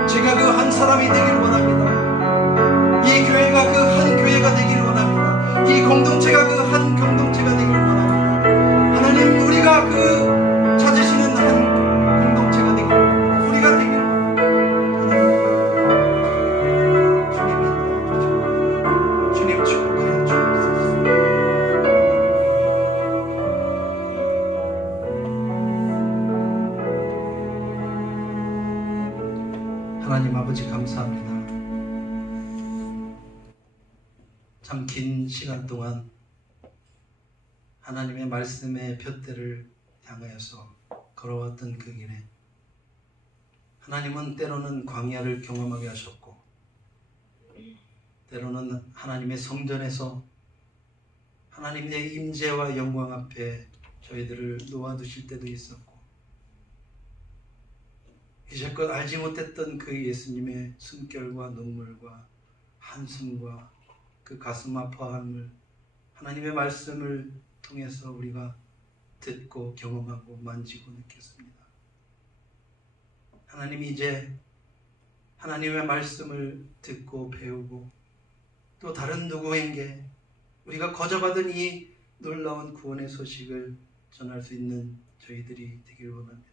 제가 그 한 사람이 되기를 원합니다. 이 교회가 그 한 교회가 되기를 원합니다. 이 공동체가 그 한 공동체가 되기를 원합니다. 하나님 우리가 그 찾으시는 한 공동체가 되기를 원합니다. 우리가 되기를 원합니다. 주님이 도와주시고 주님 축복하여 주옵소서. 하나님 아버지 감사합니다. 참 긴 시간 동안 하나님의 말씀의 푯대를 향하여서 걸어왔던 그 길에 하나님은 때로는 광야를 경험하게 하셨고 때로는 하나님의 성전에서 하나님의 임재와 영광 앞에 저희들을 놓아두실 때도 있었고 이제껏 알지 못했던 그 예수님의 숨결과 눈물과 한숨과 그 가슴 아파함을 하나님의 말씀을 통해서 우리가 듣고 경험하고 만지고 느꼈습니다. 하나님이 이제 하나님의 말씀을 듣고 배우고 또 다른 누구에게 우리가 거저받은 이 놀라운 구원의 소식을 전할 수 있는 저희들이 되기를 원합니다.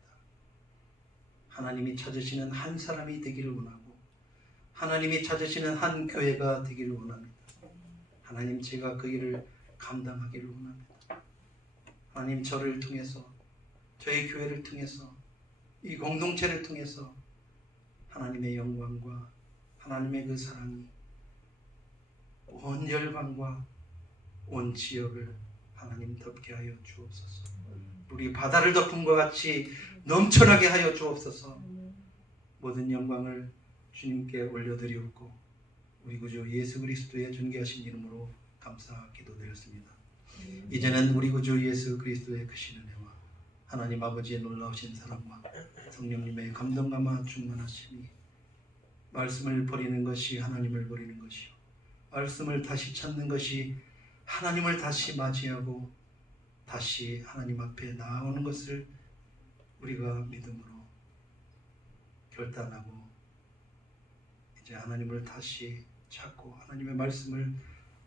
하나님이 찾으시는 한 사람이 되기를 원하고 하나님이 찾으시는 한 교회가 되기를 원합니다. 하나님 제가 그 일을 감당하기를 원합니다. 하나님 저를 통해서 저희 교회를 통해서 이 공동체를 통해서 하나님의 영광과 하나님의 그 사랑이 온 열방과 온 지역을 하나님 덮게 하여 주옵소서. 우리 바다를 덮음과 같이 넘쳐나게 하여 주옵소서. 모든 영광을 주님께 올려드리옵고 우리 구주 예수 그리스도의 존귀하신 이름으로 감사 기도드렸습니다. 이제는 우리 구주 예수 그리스도의 크신 은혜와 하나님 아버지의 놀라우신 사랑과 성령님의 감동감화 충만하심이 말씀을 버리는 것이 하나님을 버리는 것이요 말씀을 다시 찾는 것이 하나님을 다시 맞이하고 다시 하나님 앞에 나오는 것을 우리가 믿음으로 결단하고 이제 하나님을 다시 찾고 하나님의 말씀을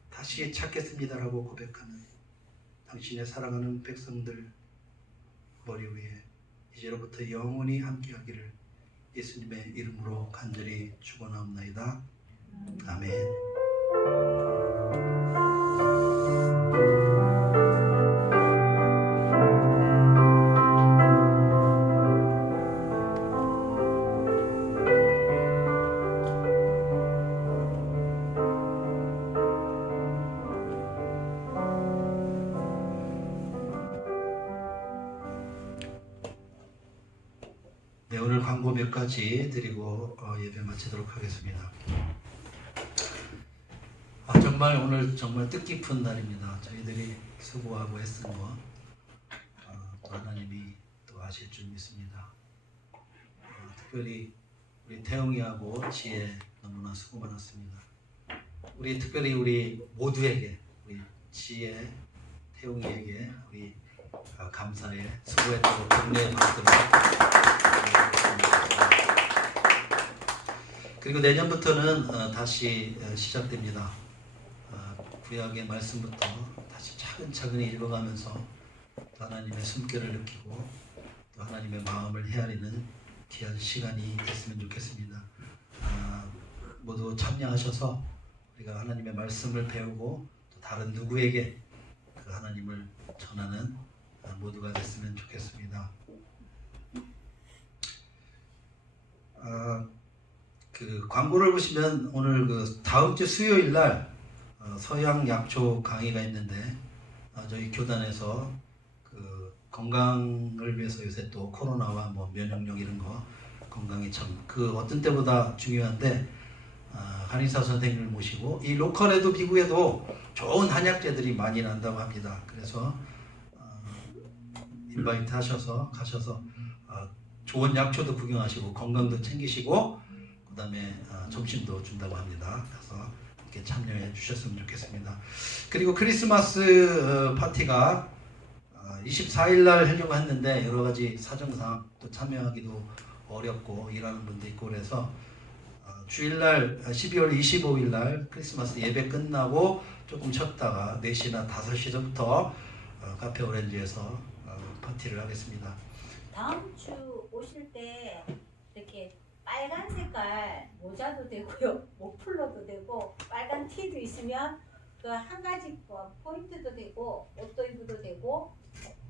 다시 찾겠습니다라고 고백하는 당신의 사랑하는 백성들 머리 위에 이제로부터 영원히 함께하기를 예수님의 이름으로 간절히 축원하옵나이다. 아멘. 네, 오늘 광고 몇 가지 드리고 예배 마치도록 하겠습니다. 정말 오늘 정말 뜻깊은 날입니다. 저희들이 수고하고 애쓴 거 또 하나님이 또 아실 줄 믿습니다. 특별히 우리 태용이하고 지혜 너무나 수고 많았습니다. 우리 특별히 우리 모두에게 우리 지혜, 태용이에게 우리 감사의 수고했다고 격려의 박수를 그리고 내년부터는 다시 시작됩니다. 구약의 말씀부터 다시 차근차근 읽어가면서 또 하나님의 숨결을 느끼고 또 하나님의 마음을 헤아리는 귀한 시간이 됐으면 좋겠습니다. 모두 참여하셔서 우리가 하나님의 말씀을 배우고 또 다른 누구에게 그 하나님을 전하는 모두가 됐으면 좋겠습니다. 그 광고를 보시면 오늘 그 다음 주 수요일 날 서양 약초 강의가 있는데 저희 교단에서 그 건강을 위해서 요새 또 코로나와 뭐 면역력 이런 거 건강이 참 그 어떤 때보다 중요한데 한의사 선생님을 모시고 이 로컬에도 미국에도 좋은 한약재들이 많이 난다고 합니다. 그래서 인바이트 하셔서 가셔서 좋은 약초도 구경하시고 건강도 챙기시고 그 다음에 점심도 준다고 합니다. 그래서 이렇게 참여해 주셨으면 좋겠습니다. 그리고 크리스마스 파티가 24일 날 하려고 했는데 여러 가지 사정상 또 참여하기도 어렵고 일하는 분도 있고 그래서 주일날 12월 25일 날 크리스마스 예배 끝나고 조금 쉬었다가 4시나 5시부터 카페 오렌지에서 파티를 하겠습니다. 다음 주 오실 때 이렇게 빨간 색깔 모자도 되고요, 목플러도 되고 빨간 티도 있으면 그 한 가지 포인트도 되고 옷도 입어도 되고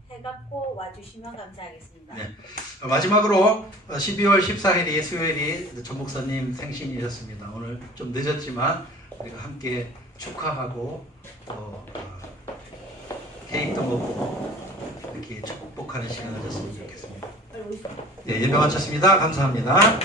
해갖고 와주시면 감사하겠습니다. 네. 마지막으로 12월 14일이 수요일이 전 목사님 생신이셨습니다. 오늘 좀 늦었지만 우리가 함께 축하하고 또 케이크도 먹고 이렇게 축복하는 시간을 가졌으면 좋겠습니다. 네, 예배 마쳤습니다. 감사합니다.